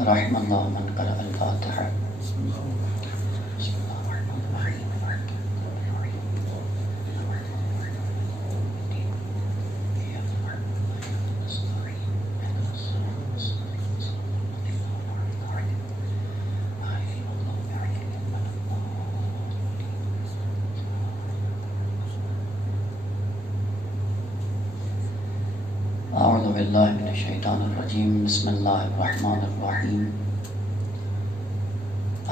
رحم اللہ من قرأ الفاتحہ. اعوذ باللہ من الشیطان الرجیم. بسم اللہ الرحمن الرحیم.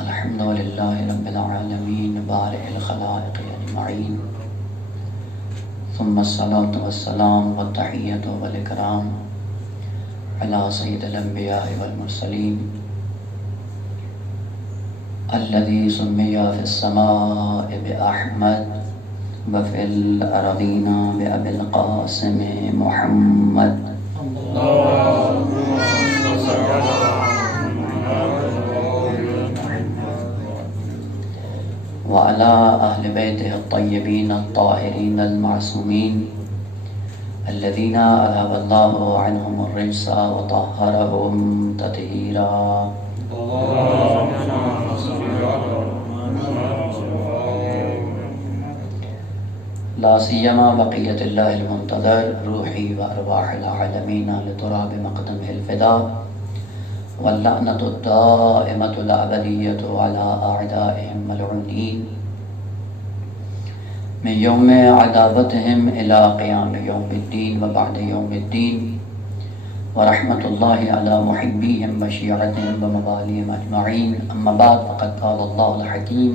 الحمد للہ رب العالمین بارئ الخلائق اجمعین، ثم الصلاة والسلام والتحیۃ والاکرام علی سید الانبیاء والمرسلین الذی سمی فی السماء بأحمد وفی الارضین بأبی القاسم محمد. وعلى أهل بيته الطيبين الطاهرين المعصومين الذين أذهب الله عنهم الرجس وطهرهم تطهيرا. لا سيما بقية الله المنتظر روحي وأرواح العالمين لتراب مقدمه الفداء، واللعنة الدائمة الأبدية على أعدائهم ملعونين من يوم عداوتهم إلى قيام يوم الدين وبعد يوم الدين، ورحمة الله على محبيهم وشيعتهم ومواليهم أجمعين. أما بعد، فقد قال الله الحكيم: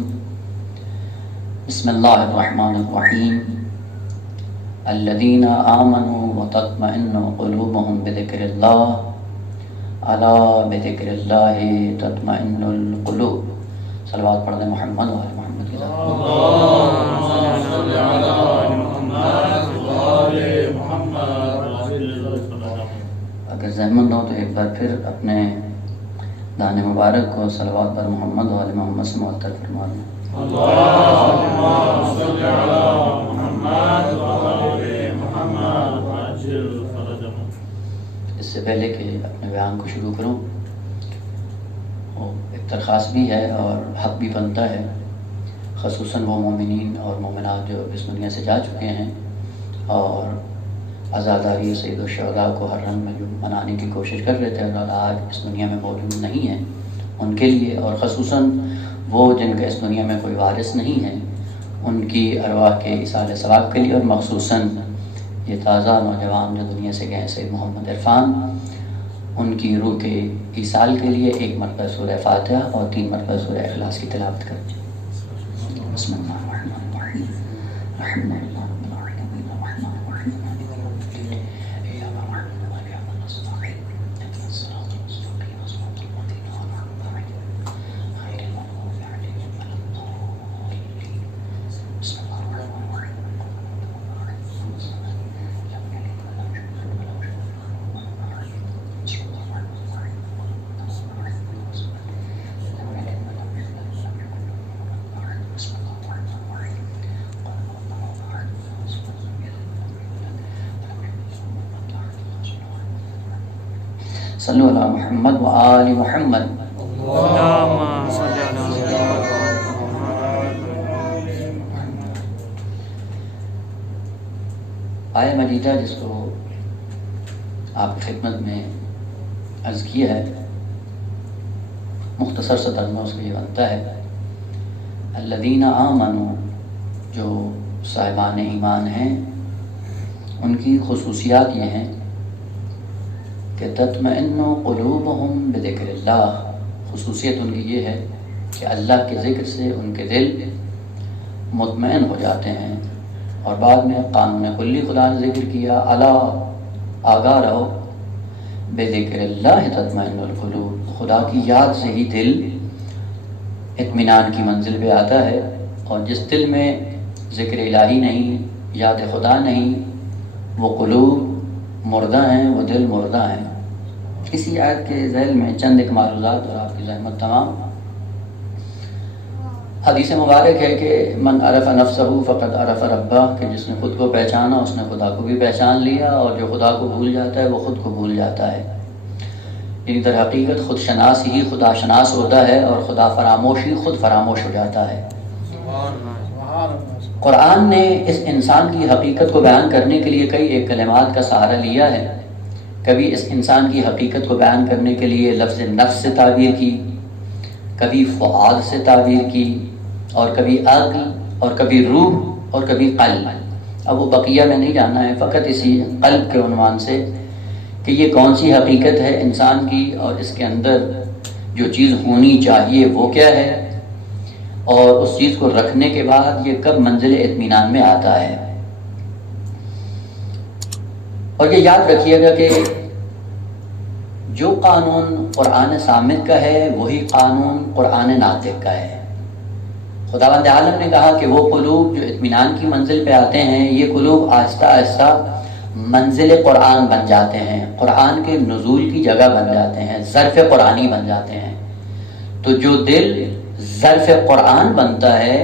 بسم الله الرحمن الرحيم. الذين آمنوا وتطمئن قلوبهم بذكر الله الا بذکر اللہ تطمئن القلوب. صلوات پڑھ دیں محمد و آل محمد کی ذات. اللہم صل علی محمد و آل محمد. اگر زحمت ہو تو ایک بار پھر اپنے دانے مبارک کو صلوات پر محمد و آل محمد سے معطر فرما دیں. اللہم صل علی محمد و آل محمد. اس سے پہلے کہ اپنے بیان کو شروع کروں، ایک درخواست بھی ہے اور حق بھی بنتا ہے، خصوصاً وہ مومنین اور مومنات جو اس دنیا سے جا چکے ہیں اور عزاداری سید الشہداء کو ہر رنگ میں جو منانے کی کوشش کر رہے تھے اور آج اس دنیا میں موجود نہیں ہیں، ان کے لیے، اور خصوصاً وہ جن کا اس دنیا میں کوئی وارث نہیں ہے، ان کی ارواح کے ایصال ثواب کے لیے، اور مخصوصاً یہ تازہ نوجوان جو دنیا سے گئے سید محمد عرفان، ان کی روح کے ایصال کے لیے ایک مرتبہ سورہ فاتحہ اور 3 مرتبہ سورہ اخلاص کی تلاوت کریں. بسم اللہ الرحمن الرحیم. الحمد للہ رب العالمین الرحمن الرحیم مالک یوم الدین ایاک نعبد و ایاک نستعین اهدنا الصراط المستقیم صراط الذین انعمت علیہم غیر المغضوب علیہم ولا الضالین. بسم اللہ الرحمن الرحیم. صلو علی محمد و آل محمد. اللہم صل علی آیہ مجیدہ جس کو آپ کی خدمت میں عرض کیا ہے، مختصر سا ترجمہ اس کا یہ بنتا ہے: الذین آمنوا، جو صاحبان ایمان ہیں، ان کی خصوصیات یہ ہیں کہ تطمئن قلوبہم بذکر اللہ. خصوصیت ان کی یہ ہے کہ اللہ کے ذکر سے ان کے دل مطمئن ہو جاتے ہیں. اور بعد میں قانون کلی خدا نے ذکر کیا: الا، آگاہ رہو، بذکر اللہ تطمئن القلوب، خدا کی یاد سے ہی دل اطمینان کی منزل پہ آتا ہے. اور جس دل میں ذکر الہی نہیں، یاد خدا نہیں، وہ قلوب مردہ ہیں، وہ دل مردہ ہیں. اسی آیت کے ذیل میں چند ایک معروضات اور آپ کی زحمت تمام. حدیث مبارک ہے کہ من عرف نفسہ فقد عرف ربہ، کہ جس نے خود کو پہچانا اس نے خدا کو بھی پہچان لیا، اور جو خدا کو بھول جاتا ہے وہ خود کو بھول جاتا ہے. یعنی در حقیقت خود شناس ہی خدا شناس ہوتا ہے اور خدا فراموش ہی خود فراموش ہو جاتا ہے۔ قرآن نے اس انسان کی حقیقت کو بیان کرنے کے لیے کئی ایک کلمات کا سہارا لیا ہے۔ کبھی اس انسان کی حقیقت کو بیان کرنے کے لیے لفظ نفس سے تعبیر کی، کبھی فؤاد سے تعبیر کی، اور کبھی عقل، اور کبھی روح، اور کبھی قلب۔ اب وہ بقیہ میں نہیں جاننا ہے، فقط اسی قلب کے عنوان سے کہ یہ کون سی حقیقت ہے انسان کی، اور اس کے اندر جو چیز ہونی چاہیے وہ کیا ہے، اور اس چیز کو رکھنے کے بعد یہ کب منزل اطمینان میں آتا ہے۔ اور یہ یاد رکھیے گا کہ جو قانون قرآن صامت کا ہے وہی قانون قرآن ناطق کا ہے۔ خداوند عالم نے کہا کہ وہ قلوب جو اطمینان کی منزل پہ آتے ہیں، یہ قلوب آہستہ آہستہ منزل قرآن بن جاتے ہیں، قرآن کے نزول کی جگہ بن جاتے ہیں، ظرف قرآنی بن جاتے ہیں۔ تو جو دل ظرف قرآن بنتا ہے،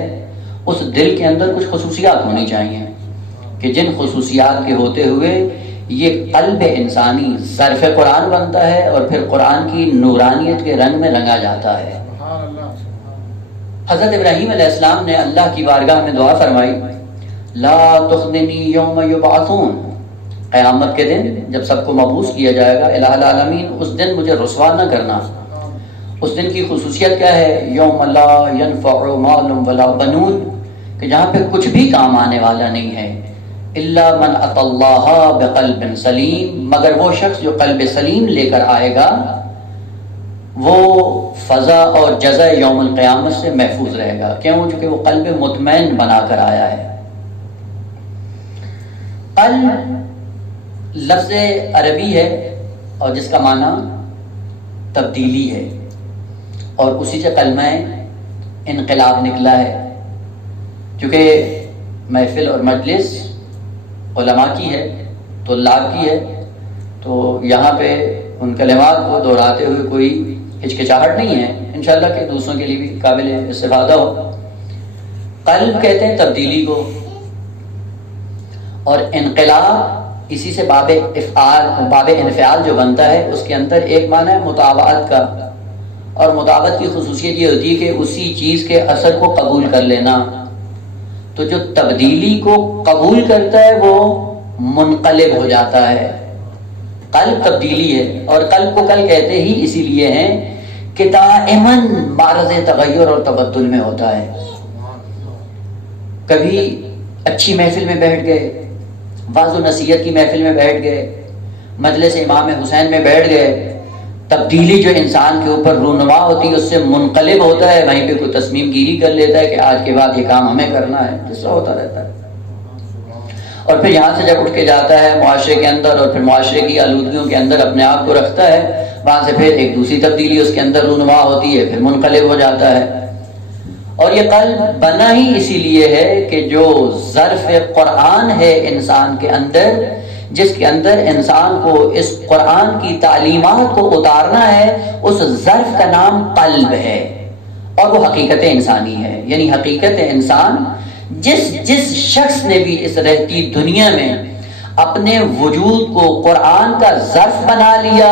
اس دل کے اندر کچھ خصوصیات ہونی چاہیے کہ جن خصوصیات کے ہوتے ہوئے یہ قلب انسانی ظرف قرآن بنتا ہے اور پھر قرآن کی نورانیت کے رنگ میں رنگا جاتا ہے۔ حضرت ابراہیم علیہ السلام نے اللہ کی بارگاہ میں دعا فرمائی، لا تخزنی یوم یبعثون، قیامت کے دن جب سب کو مبعوث کیا جائے گا الہ العالمین، اس دن مجھے رسوا نہ کرنا۔ اس دن کی خصوصیت کیا ہے؟ یوم لا ینفع مال ولا بنون، کہ جہاں پہ کچھ بھی کام آنے والا نہیں ہے، الا من اتى اللہ بقلب سلیم، مگر وہ شخص جو قلب سلیم لے کر آئے گا وہ فضا اور جزا یوم القیامت سے محفوظ رہے گا۔ کیوں؟ چونکہ وہ قلب مطمئن بنا کر آیا ہے۔ قلب لفظ عربی ہے اور جس کا معنی تبدیلی ہے، اور اسی سے کلمہ انقلاب نکلا ہے۔ چونکہ محفل اور مجلس علماء کی ہے، طلاب کی ہے، تو یہاں پہ ان کلمات کو دہراتے ہوئے کوئی ہچکچاہٹ نہیں ہے، انشاءاللہ کہ دوسروں کے لیے بھی قابل استفادہ ہو۔ قلب کہتے ہیں تبدیلی کو، اور انقلاب اسی سے باب انفعال جو بنتا ہے اس کے اندر ایک معنی ہے مطابعت کا، اور مطابعت کی خصوصیت یہ ہوتی ہے کہ اسی چیز کے اثر کو قبول کر لینا۔ تو جو تبدیلی کو قبول کرتا ہے وہ منقلب ہو جاتا ہے۔ قلب تبدیلی ہے، اور قلب کو کل کہتے ہی اسی لیے ہیں کہ دائماً معرض تغیر اور تبدل میں ہوتا ہے۔ کبھی اچھی محفل میں بیٹھ گئے، واعظ و نصیحت کی محفل میں بیٹھ گئے، مجلس امام حسین میں بیٹھ گئے، تبدیلی جو انسان کے اوپر رونما ہوتی ہے اس سے منقلب ہوتا ہے، وہیں پہ کوئی تصمیم گیری کر لیتا ہے کہ آج کے بعد یہ کام ہمیں کرنا ہے، جس طرح ہوتا رہتا ہے۔ اور پھر یہاں سے جب اٹھ کے جاتا ہے معاشرے کے اندر، اور پھر معاشرے کی آلودگیوں کے اندر اپنے آپ کو رکھتا ہے، وہاں سے پھر ایک دوسری تبدیلی اس کے اندر رونما ہوتی ہے، پھر منقلب ہو جاتا ہے۔ اور یہ قلب بنا ہی اسی لیے ہے کہ جو ظرف قرآن ہے انسان کے اندر، جس کے اندر انسان کو اس قرآن کی تعلیمات کو اتارنا ہے، اس ظرف کا نام قلب ہے، اور وہ حقیقت انسانی ہے۔ یعنی حقیقت انسان جس شخص نے بھی اس رہتی دنیا میں اپنے وجود کو قرآن کا ظرف بنا لیا،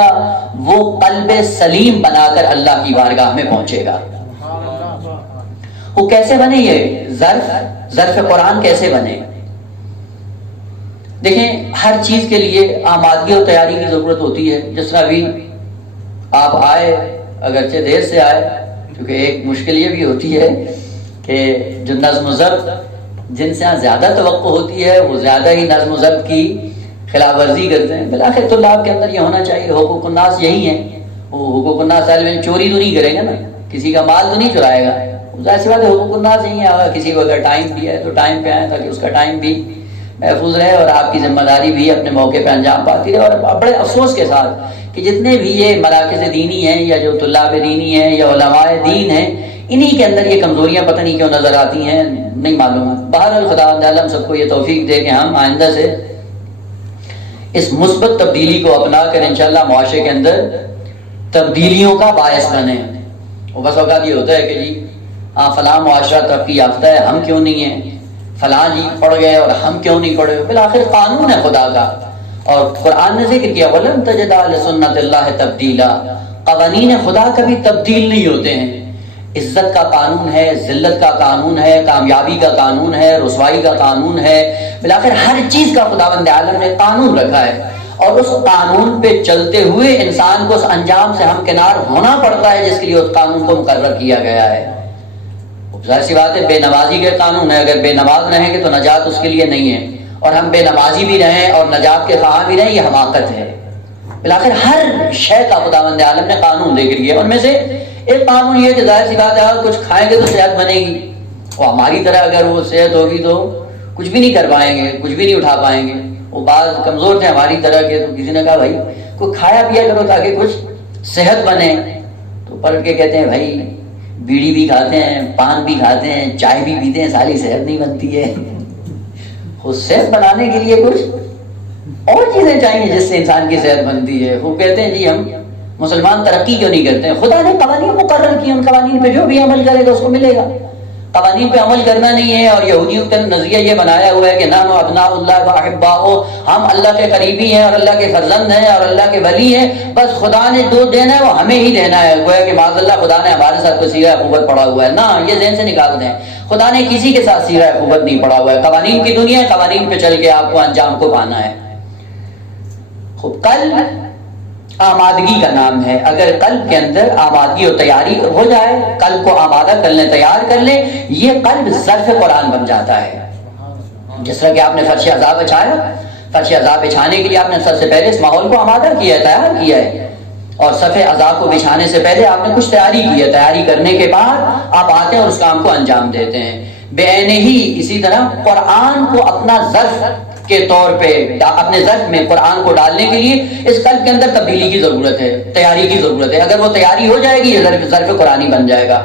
وہ قلب سلیم بنا کر اللہ کی بارگاہ میں پہنچے گا۔ وہ کیسے بنے؟ یہ ظرف قرآن کیسے بنے؟ دیکھیں، ہر چیز کے لیے آمادگی اور تیاری کی ضرورت ہوتی ہے۔ جس طرح بھی آپ آئے، اگرچہ دیر سے آئے، کیونکہ ایک مشکل یہ بھی ہوتی ہے کہ جو نظم و ضبط جن سے زیادہ توقع ہوتی ہے وہ زیادہ ہی نظم و ضبط کی خلاف ورزی کرتے ہیں۔ بالآخر طلاب کے اندر یہ ہونا چاہیے، حقوق الناس یہی ہیں۔ وہ حقوق الناس میں چوری تو نہیں کرے گا نا، کسی کا مال تو نہیں چرائے گا، ظاہر سی بات ہے حقوق الناس یہی ہے۔ کسی کو اگر ٹائم دیا ہے تو ٹائم پہ آئے تاکہ اس کا ٹائم بھی محفوظ رہے اور آپ کی ذمہ داری بھی اپنے موقع پہ انجام پاتی رہے۔ اور بڑے افسوس کے ساتھ کہ جتنے بھی یہ مراکز دینی ہیں یا جو طلاب دینی ہیں یا علماء دین ہیں، انہی کے اندر یہ کمزوریاں پتہ نہیں کیوں نظر آتی ہیں، نہیں معلوم۔ بہرحال خدا عالم سب کو یہ توفیق دے کہ ہم آئندہ سے اس مثبت تبدیلی کو اپنا کر انشاءاللہ معاشرے کے اندر تبدیلیوں کا باعث بنے۔ وہ بس اوقات یہ ہوتا ہے کہ جی فلاں معاشرہ ترقی یافتہ ہے، ہم کیوں نہیں ہیں، فلاں جی پڑھ گئے اور ہم کیوں نہیں پڑھے۔ بالآخر قانون ہے خدا کا، اور قرآن نے ذکر کیا وَلَن تَجِدَ لِسُنَّتِ اللَّهِ تَبْدِيلًا، قوانین خدا کبھی تبدیل نہیں ہوتے ہیں۔ عزت کا قانون ہے، ذلت کا قانون ہے، کامیابی کا قانون ہے، رسوائی کا قانون ہے، بالآخر ہر چیز کا خداوند عالم نے قانون رکھا ہے، اور اس قانون پہ چلتے ہوئے انسان کو اس انجام سے ہمکنار ہونا پڑتا ہے جس کے لیے اس قانون کو مقرر کیا گیا ہے۔ ظاہر سی بات ہے بے نمازی کے قانون ہے، اگر بے نماز رہیں گے تو نجات اس کے لیے نہیں ہے، اور ہم بے نمازی بھی رہیں اور نجات کے خواہاں بھی رہیں، یہ حماقت ہے۔ بالآخر ہر شے کا خداوند عالم نے قانون دے کر ان میں سے ایک قانون یہ کہ ظاہر سی بات ہے اگر کچھ کھائیں گے تو صحت بنے گی، اور ہماری طرح اگر وہ صحت ہوگی تو کچھ بھی نہیں کر پائیں گے، کچھ بھی نہیں اٹھا پائیں گے۔ وہ بعض کمزور تھے ہماری طرح کے، تو کسی نے کہا بھائی کوئی کھایا پیا کرو تاکہ کچھ صحت بنے، تو پلٹ کے کہتے ہیں بھائی بیڑی بھی کھاتے ہیں، پان بھی کھاتے ہیں، چائے بھی پیتے ہیں، ساری صحت نہیں بنتی ہے۔ خود صحت بنانے کے لیے کچھ اور چیزیں چاہیے جس سے انسان کی صحت بنتی ہے۔ وہ کہتے ہیں جی ہم مسلمان ترقی کیوں نہیں کرتے ہیں؟ خدا نے قوانین مقرر کیے، ان قوانین پہ جو بھی عمل کرے گا اس کو ملے گا۔ قوانین پہ عمل کرنا نہیں ہے، اور یہودیوں کا نظریہ یہ بنایا ہوا ہے کہ نحن ابناء اللہ واحباؤہ، ہم اللہ کے قریبی ہیں اور اللہ کے فرزند ہیں اور اللہ کے ولی ہیں، بس خدا نے جو دینا ہے وہ ہمیں ہی دینا ہے۔ گویا کہ معاذ اللہ خدا نے ہمارے ساتھ کوئی سیرہ قوت پڑا ہوا ہے، نہ یہ ذہن سے نکال دیں، خدا نے کسی کے ساتھ سیرہ قوت نہیں پڑا ہوا ہے۔ قوانین کی دنیا ہے، قوانین پہ چل کے آپ کو انجام کو پانا ہے۔ خوب، کل آمادگی کا نام ہے، اگر قلب کے اندر آمادگی اور تیاری ہو جائے، قلب کو آمادہ کر لیں، تیار کر لیں، یہ قلب ظرف قرآن بن جاتا ہے۔ جس طرح کہ آپ نے فرش عذاب بچھایا، فرش عذاب بچھانے کے لیے آپ نے سب سے پہلے اس ماحول کو آمادہ کیا ہے، تیار کیا ہے، اور صف عذاب کو بچھانے سے پہلے آپ نے کچھ تیاری کی ہے، تیاری کرنے کے بعد آپ آتے ہیں اور اس کام کو انجام دیتے ہیں۔ بعینہ ہی اسی طرح قرآن کو اپنا ظرف کے طور پہ، اپنے ظرف میں قرآن کو ڈالنے کے لیے اس قلب کے اندر تبدیلی کی ضرورت ہے، تیاری کی ضرورت ہے۔ اگر وہ تیاری ہو جائے گی یہ ظرف قرآنی بن جائے گا۔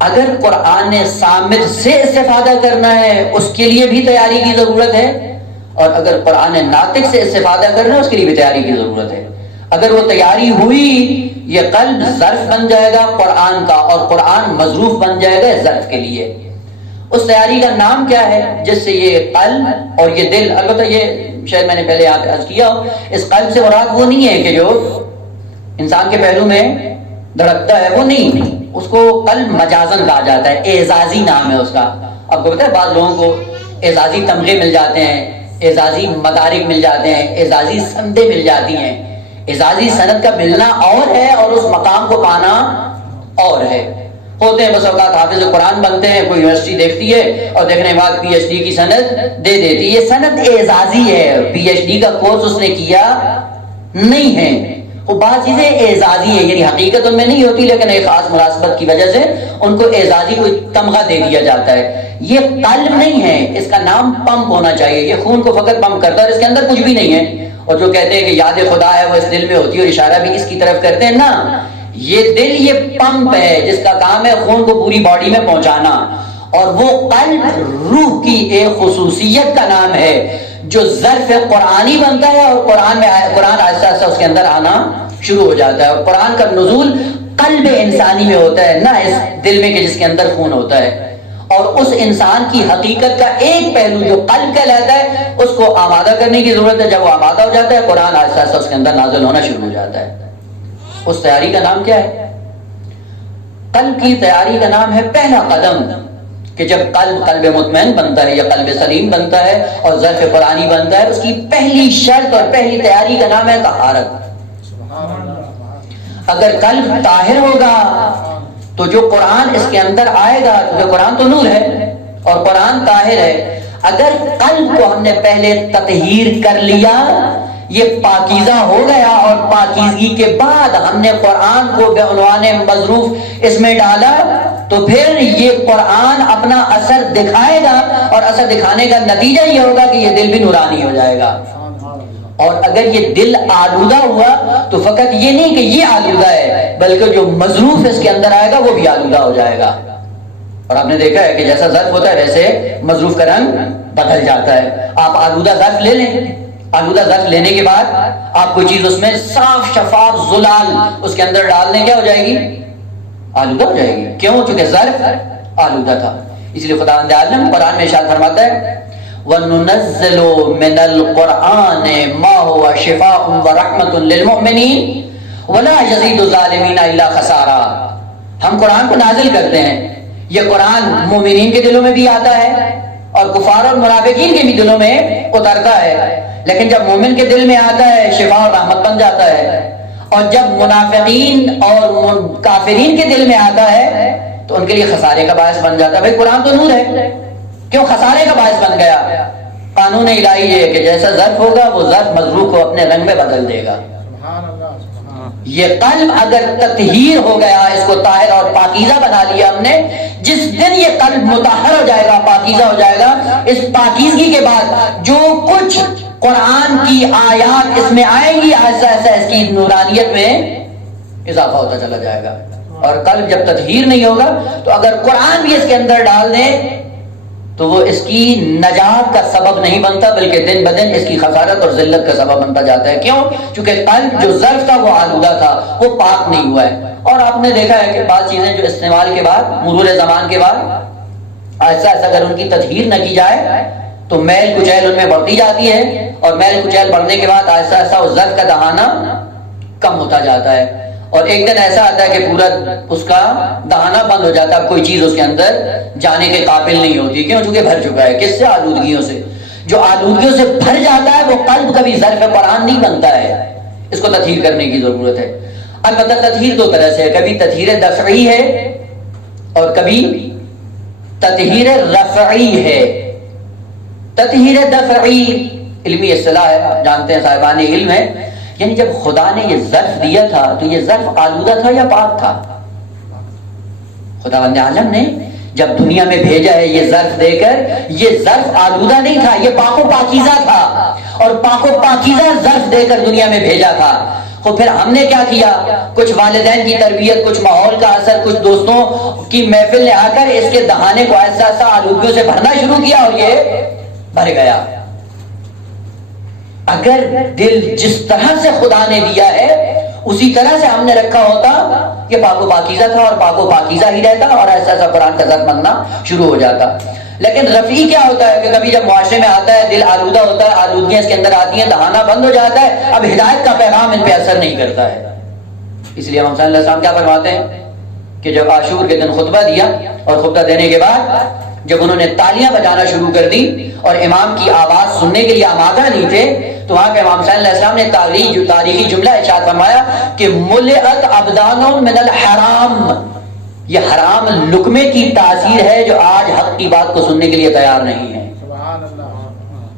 اگر قرآن صامت سے استفادہ کرنا ہے اس کے لیے بھی تیاری کی ضرورت ہے، اور اگر قرآن ناطق سے استفادہ کرنا ہے اس کے لیے بھی تیاری کی ضرورت ہے۔ اگر وہ تیاری ہوئی یہ قلب ظرف بن جائے گا قرآن کا، اور قرآن مظروف بن جائے گا ظرف کے لیے۔ اس تیاری کا نام کیا ہے جس سے یہ قلب اور یہ دل، البتہ یہ شاید میں نے پہلے آپ عرض کیا، اس قلب سے مراد وہ نہیں ہے کہ جو انسان کے پہلو میں دھڑکتا ہے، وہ نہیں، اس کو قلب مجازن کہا جاتا ہے، اعزازی نام ہے اس کا۔ آپ کو پتہ ہے بعض لوگوں کو اعزازی تمغے مل جاتے ہیں، اعزازی مدارک مل جاتے ہیں، اعزازی سندیں مل جاتی ہیں۔ اعزازی سند کا ملنا اور ہے اور اس مقام کو پانا اور ہے۔ ہوتے ہیں بس اوقات حافظ قرآن بنتے ہیں، کوئی یونیورسٹی دیکھتی ہے اور دیکھنے کے بعد پی ایچ ڈی کی سند دے دیتی ہے، یہ سند اعزازی ہے، پی ایچ ڈی کا کورس اس نے کیا نہیں ہے۔ وہ بعض چیزیں اعزازی ہیں، یعنی حقیقت ان میں نہیں ہوتی لیکن ایک خاص مناسبت کی وجہ سے ان کو اعزازی کوئی تمغہ دے دیا جاتا ہے۔ یہ قلب نہیں ہے، اس کا نام پمپ ہونا چاہیے، یہ خون کو فقط پمپ کرتا ہے اور اس کے اندر کچھ بھی نہیں ہے۔ اور جو کہتے ہیں کہ یاد خدا ہے وہ اس دل میں ہوتی ہے اور اشارہ بھی اس کی طرف کرتے ہیں، نہ، یہ دل یہ پمپ ہے جس کا کام ہے خون کو پوری باڈی میں پہنچانا، اور وہ قلب روح کی ایک خصوصیت کا نام ہے جو ظرف قرآنی بنتا ہے، اور قرآن آہستہ آہستہ اس کے اندر آنا شروع ہو جاتا ہے، اور قرآن کا نزول قلب انسانی میں ہوتا ہے، نہ اس دل میں کہ جس کے اندر خون ہوتا ہے۔ اور اس انسان کی حقیقت کا ایک پہلو جو قلب کہلاتا ہے اس کو آمادہ کرنے کی ضرورت ہے۔ جب وہ آمادہ ہو جاتا ہے قرآن آہستہ آہستہ اس کے اندر نازل ہونا شروع ہو جاتا ہے۔ اس تیاری کا نام کیا ہے؟ قلب کی تیاری کا نام ہے پہلا قدم، کہ جب قلب مطمئن بنتا ہے یا قلب سلیم بنتا ہے اور ظرف قرآنی بنتا ہے، اس کی پہلی شرط اور پہلی تیاری کا نام ہے طہارت۔ اگر قلب طاہر ہوگا تو جو قرآن اس کے اندر آئے گا، جو قرآن تو نور ہے اور قرآن طاہر ہے، اگر قلب کو ہم نے پہلے تطہیر کر لیا، یہ پاکیزہ ہو گیا، اور پاکیزگی کے بعد ہم نے قرآن کو بے عنوان مظروف اس میں ڈالا، تو پھر یہ قرآن اپنا اثر دکھائے گا، اور اثر دکھانے کا نتیجہ یہ ہوگا کہ یہ دل بھی نورانی ہو جائے گا۔ اور اگر یہ دل آلودہ ہوا تو فقط یہ نہیں کہ یہ آلودہ ہے بلکہ جو مظروف اس کے اندر آئے گا وہ بھی آلودہ ہو جائے گا۔ اور آپ نے دیکھا ہے کہ جیسا ظرف ہوتا ہے ویسے مظروف کا رنگ بدل جاتا ہے۔ آپ آلودہ ظرف لے لیں، آلودہ ظرف لینے کے بعد آپ کوئی چیز اس میں صاف شفاف زلال اس کے اندر ڈال دیں، کیا ہو جائے گی؟ آلودہ ہو جائے گی۔ کیوں؟ چونکہ ظرف آلودہ تھا۔ اس لیے خداوند عالم قرآن میں ارشاد فرماتا ہے وَنُنَزِّلُ مِنَ الْقُرْآنِ مَا هُوَ شِفَاءٌ وَرَحْمَةٌ لِّلْمُؤْمِنِينَ وَلَا يَزِيدُ الظَّالِمِينَ إِلَّا خَسَارًا. ہم قرآن کو نازل کرتے ہیں، یہ قرآن مومنین کے دلوں میں بھی آتا ہے اور کفار اور منافقین کے بھی دلوں میں اترتا ہے، لیکن جب مومن کے دل میں آتا ہے شفا اور رحمت بن جاتا ہے، اور جب منافقین اور کافرین کے دل میں آتا ہے تو ان کے لیے خسارے کا باعث بن جاتا ہے. بھائی قرآن تو نور ہے، کیوں خسارے کا باعث بن گیا؟ قانون الہی ہے کہ جیسا ظرف ہوگا وہ ظرف مظروف کو اپنے رنگ میں بدل دے گا. یہ قلب اگر تطہیر ہو گیا، اس کو طاہر اور پاکیزہ بنا لیا ہم نے، جس دن یہ قلب مطہر ہو جائے گا، پاکیزہ ہو جائے گا، اس پاکیزگی کے بعد جو کچھ قرآن کی آیات اس میں آئیں گی ایسا ایسا اس کی نورانیت میں اضافہ ہوتا چلا جائے گا. اور قلب جب تطہیر نہیں ہوگا تو اگر قرآن بھی اس کے اندر ڈال دیں تو وہ اس کی نجات کا سبب نہیں بنتا، بلکہ دن بدن اس کی خسارت اور ذلت کا سبب بنتا جاتا ہے. کیوں؟ چونکہ قلب جو ظرف تھا وہ آلودہ تھا، وہ پاک نہیں ہوا ہے. اور آپ نے دیکھا ہے کہ بعض چیزیں جو استعمال کے بعد، مرور زمان کے بعد ایسا ایسا اگر ان کی تطہیر نہ کی جائے تو میل کچیل ان میں بڑھتی جاتی ہے، اور میل کچیل بڑھنے کے بعد ایسا ایسا اس ظرف کا دہانہ کم ہوتا جاتا ہے، اور ایک دن ایسا آتا ہے کہ پورا اس کا دہانہ بند ہو جاتا ہے، کوئی چیز اس کے اندر جانے کے قابل نہیں ہوتی. کیوں؟ چونکہ بھر چکا ہے. کس سے؟ آلودگیوں سے. جو آلودگیوں سے بھر جاتا ہے وہ قلب کبھی ظرف قرآن نہیں بنتا ہے. اس کو تطہیر کرنے کی ضرورت ہے. البتہ تطہیر دو طرح سے ہے، کبھی تطہیر دفعی ہے اور کبھی تطہیر رفعی ہے. تطہیر دفعی علمی اصطلاح ہے، جانتے ہیں صاحبان علم ہے، یعنی جب خدا نے یہ ظرف دیا تھا تو یہ ظرف آلودہ تھا یا پاک تھا؟ خداوند عالم نے جب دنیا میں بھیجا ہے یہ ظرف دے کر، یہ ظرف آلودہ نہیں تھا، یہ پاک و پاکیزہ تھا، اور پاک و پاکیزہ ظرف دے کر دنیا میں بھیجا تھا. تو پھر ہم نے کیا کیا؟ کچھ والدین کی تربیت، کچھ ماحول کا اثر، کچھ دوستوں کی محفل نے آ کر اس کے دہانے کو ایسا ایسا آلودگیوں سے بھرنا شروع کیا اور یہ بھر گیا. اگر دل جس طرح سے خدا نے دیا ہے اسی طرح سے ہم نے رکھا ہوتا کہ پاک و پاکیزہ تھا اور پاک و پاکیزہ ہی رہتا اور ایسا ایسا قرآن کا ظرف بننا شروع ہو جاتا. لیکن رفیع کیا ہوتا ہے کہ کبھی جب معاشرے میں آتا ہے دل آلودہ ہوتا ہے، آلودگیاں اس کے اندر آتی ہیں، دہانہ بند ہو جاتا ہے، اب ہدایت کا پیغام ان پہ اثر نہیں کرتا ہے. اس لیے ہم صلی اللہ علیہ وسلم کیا فرماتے ہیں کہ جب عاشور کے دن خطبہ دیا اور خطبہ دینے کے بعد جب انہوں نے تالیاں بجانا شروع کر دی اور امام کی آواز سننے کے لیے آمادہ نہیں تھے تو وہاں پہ امام صلی اللہ علیہ وسلم نے تاریخی جملہ ارشاد فرمایا کہ ملئت ابدان من الحرام، یہ حرام لقمے کی تاثیر ہے جو آج حق کی بات کو سننے کے لیے تیار نہیں ہے.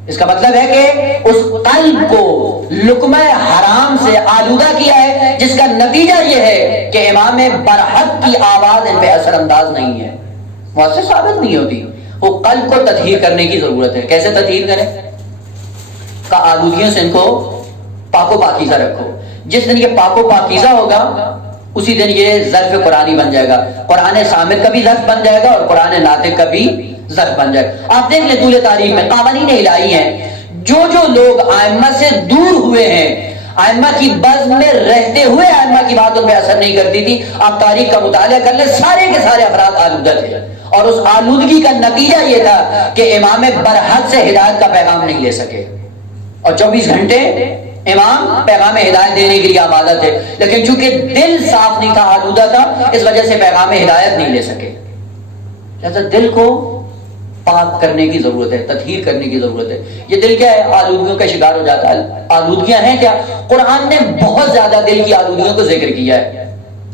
اس کا مطلب ہے کہ اس قلب کو لقمہ حرام سے آلودہ کیا ہے، جس کا نتیجہ یہ ہے کہ امام برحق کی آواز ان پہ اثر انداز نہیں ہے، مؤثر ثابت نہیں ہوتی. وہ قلب کو تطہیر کرنے کی ضرورت ہے. کیسے تطہیر کریں؟ کا آلودگیوں سے ان کو پاک و پاکیزہ رکھو. جس دن یہ پاک و پاکیزہ ہوگا اسی دن یہ ظرف قرآنی بن جائے گا. قرآن صامت کا بھی ظرف بن جائے گا اور قرآن ناطق کا بھی ظرف بن جائے گا. آپ دیکھ لیں طول تاریخ میں قوانین الہی ہیں، جو لوگ ائمہ سے دور ہوئے ہیں، ائمہ کی بزم میں رہتے ہوئے ائمہ کی بات ان پہ اثر نہیں کرتی تھی. آپ تاریخ کا مطالعہ کر لیں، سارے کے سارے افراد آلودہ تھے، اور اس آلودگی کا نتیجہ یہ تھا کہ امام برحق سے ہدایت کا پیغام نہیں لے سکے، اور 24 گھنٹے امام پیغام ہدایت دینے کے لیے آمادہ تھے، لیکن چونکہ دل صاف نہیں تھا، آلودہ تھا، اس وجہ سے پیغام ہدایت نہیں لے سکے. لہذا دل کو پاک کرنے کی ضرورت ہے، تطہیر کرنے کی ضرورت ہے. یہ دل کیا ہے؟ آلودگیوں کا شکار ہو جاتا ہے. آلودگیاں ہیں کیا؟ قرآن نے بہت زیادہ دل کی آلودگیوں کو ذکر کیا ہے.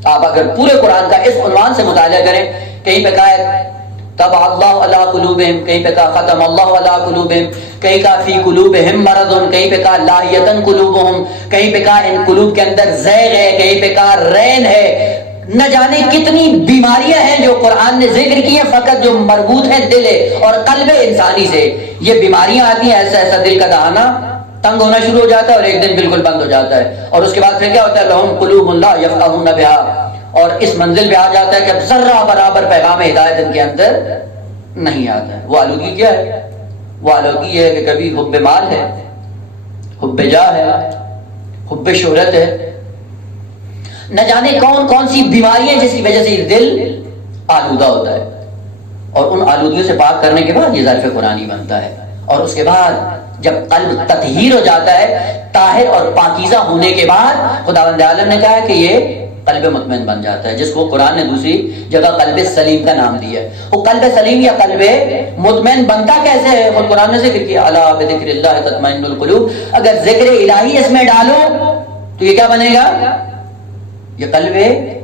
آپ اگر پورے قرآن کا اس عنوان سے مطالعہ کریں، کہیں پہ کہا ہے تب اللہ علی قلوبہم، کہیں پہ کہا ختم اللہ علی قلوبہم، کہیں کہا فی قلوبہم مرض، کہیں پہ کہا لاہیتن قلوبہم، کہیں پہ کہا ان قلوب کے اندر زیغ ہے، کہیں پہ کہا رین ہے. نہ جانے کتنی بیماریاں ہیں جو قرآن نے ذکر کی ہیں، فقط جو مربوط ہیں دل اور قلب انسانی سے. یہ بیماریاں آتی ہیں، ایسا ایسا دل کا دہانہ تنگ ہونا شروع ہو جاتا ہے اور ایک دن بالکل بند ہو جاتا ہے. اور اس کے بعد پھر کیا ہوتا ہے؟ لہم قلوب لا یفقہون بہا، اور اس منزل پہ آ جاتا ہے کہ اب ذرہ برابر پیغام ہدایت ان کے اندر نہیں آتا ہے. وہ آلودگی کیا ہے؟ وہ آلودگی ہے کہ کبھی حب مال ہے، حب جاہ ہے، حب شہرت ہے، نہ جانے کون کون سی بیماریاں جس کی وجہ سے یہ دل آلودہ ہوتا ہے. اور ان آلودگیوں سے پاک کرنے کے بعد یہ ظرف قرآنی بنتا ہے. اور اس کے بعد جب قلب تطہیر ہو جاتا ہے، طاہر اور پاکیزہ ہونے کے بعد خداوند عالم نے کہا کہ یہ قلب مطمئن بن جاتا ہے، جس کو قرآن نے دوسری جگہ قلب سلیم کا نام دیا ہے۔ وہ قلب سلیم یا قلب مطمئن بنتا کیسے ہے؟ خود قرآن نے ذکر کیا، الا بذکر اللہ تطمئن القلوب۔ اگر ذکر الہی اس میں ڈالو تو یہ کیا بنے گا؟ یہ قلب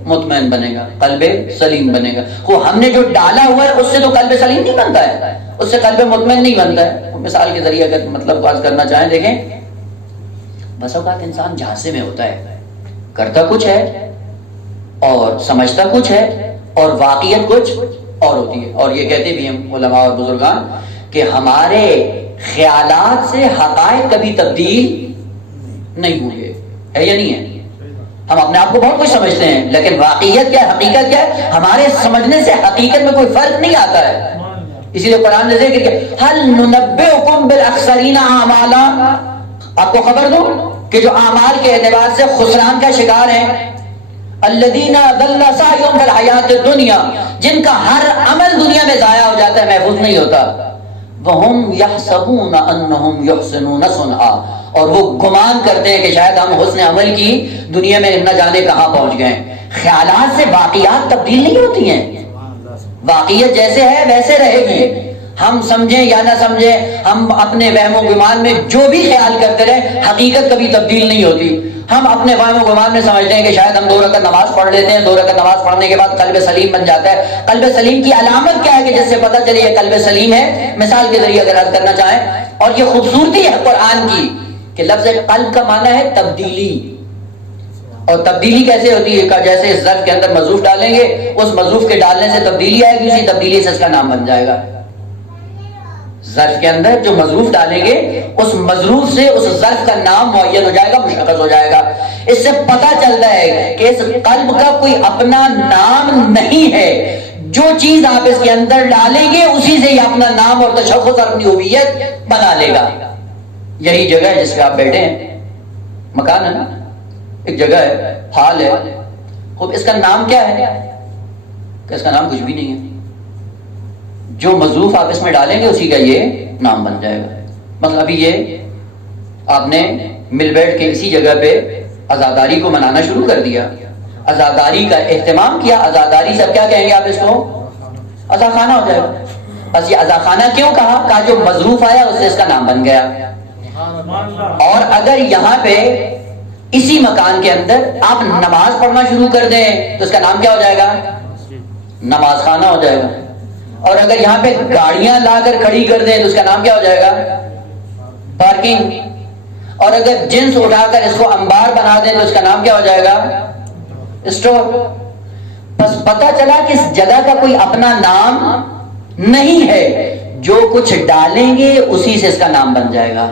مطمئن بنے گا، قلب سلیم بنے گا۔ وہ ہم نے جو ڈالا ہوا ہے اس سے تو قلب سلیم نہیں بنتا ہے، اس سے قلب مطمئن نہیں بنتا ہے۔ مثال کے ذریعے اگر مطلب بات کرنا چاہیں، دیکھیں بس اوقات انسان جھانسے میں ہوتا ہے، کرتا کچھ ہے اور سمجھتا کچھ ہے اور واقعیت کچھ اور ہوتی ہے۔ اور یہ کہتے بھی ہیں علماء اور بزرگان کہ ہمارے خیالات سے حقائق کبھی تبدیل نہیں ہوئے، ہے یا نہیں ہے؟ ہم اپنے آپ کو بہت کچھ سمجھتے ہیں لیکن واقعیت کیا ہے، حقیقت کیا ہے، ہمارے سمجھنے سے حقیقت میں کوئی فرق نہیں آتا ہے۔ اسی لیے قرآن نے ذکر کیا، هل ننبئکم بالاخسرین اعمالا، آپ کو خبر دوں کہ جو اعمال کے اعتبار سے خسران کا شکار ہیں، الذین ضل سعیہم فی الحیاۃ الدنیا، جن کا ہر عمل دنیا میں ضائع ہو جاتا ہے، محفوظ نہیں ہوتا، وہم یحسبون انہم یحسنون صنعا، اور وہ گمان کرتے ہیں کہ شاید ہم حسن عمل کی دنیا میں نہ جانے کہاں پہنچ گئے۔ خیالات سے واقعات تبدیل نہیں ہوتی ہیں، واقعیت جیسے ہے ویسے رہے گی، ہم سمجھیں یا نہ سمجھیں، ہم اپنے وہم و گمان میں جو بھی خیال کرتے رہے، حقیقت کبھی تبدیل نہیں ہوتی۔ ہم اپنے وہم و گمان میں سمجھتے ہیں کہ شاید ہم 2 رکعت نماز پڑھ لیتے ہیں، 2 رکعت نماز پڑھنے کے بعد قلب سلیم بن جاتا ہے۔ قلب سلیم کی علامت کیا ہے کہ جس سے پتہ چلے یہ قلب سلیم ہے؟ مثال کے ذریعے اگر عرض کرنا چاہیں، اور یہ خوبصورتی ہے قرآن کی کہ لفظ قلب کا معنی ہے تبدیلی، اور تبدیلی کیسے ہوتی ہے؟ جیسے اس ظرف کے اندر مظروف ڈالیں گے، اس مظروف کے ڈالنے سے تبدیلی آئے گی، اسی تبدیلی سے اس کا نام بن جائے گا۔ ظرف کے اندر جو مظروف ڈالیں گے، اس مظروف سے اس ظرف کا نام معین ہو جائے گا، مشخص ہو جائے گا۔ اس سے پتہ چلتا ہے کہ اس قلب کا کوئی اپنا نام نہیں ہے، جو چیز آپ اس کے اندر ڈالیں گے اسی سے یہ اپنا نام اور تشخص اور اپنی ہویت بنا لے گا۔ یہی جگہ ہے جس پہ آپ بیٹھے ہیں، مکان ہے نا، ایک جگہ ہے، ہال ہے، خوب اس کا نام کیا ہے؟ کہ اس کا نام کچھ بھی نہیں ہے، جو مظروف آپ اس میں ڈالیں گے اسی کا یہ نام بن جائے گا۔ مثلا ابھی یہ آپ نے مل بیٹھ کے اسی جگہ پہ عزاداری کو منانا شروع کر دیا، عزاداری کا اہتمام کیا، عزاداری سے اب کیا کہیں گے آپ اس کو؟ عزا خانہ ہو جائے گا۔ بس یہ عزا خانہ کیوں کہا؟ جو مظروف آیا اس سے اس کا نام بن گیا۔ اور اگر یہاں پہ اسی مکان کے اندر آپ نماز پڑھنا شروع کر دیں تو اس کا نام کیا ہو جائے گا؟ نماز خانہ ہو جائے گا۔ اور اگر یہاں پہ گاڑیاں لا کر کھڑی کر دیں تو اس کا نام کیا ہو جائے گا؟ پارکنگ۔ اور اگر جنس اٹھا کر اس کو انبار بنا دیں تو اس کا نام کیا ہو جائے گا؟ اسٹور۔ بس پتہ چلا کہ اس جگہ کا کوئی اپنا نام نہیں ہے، جو کچھ ڈالیں گے اسی سے اس کا نام بن جائے گا۔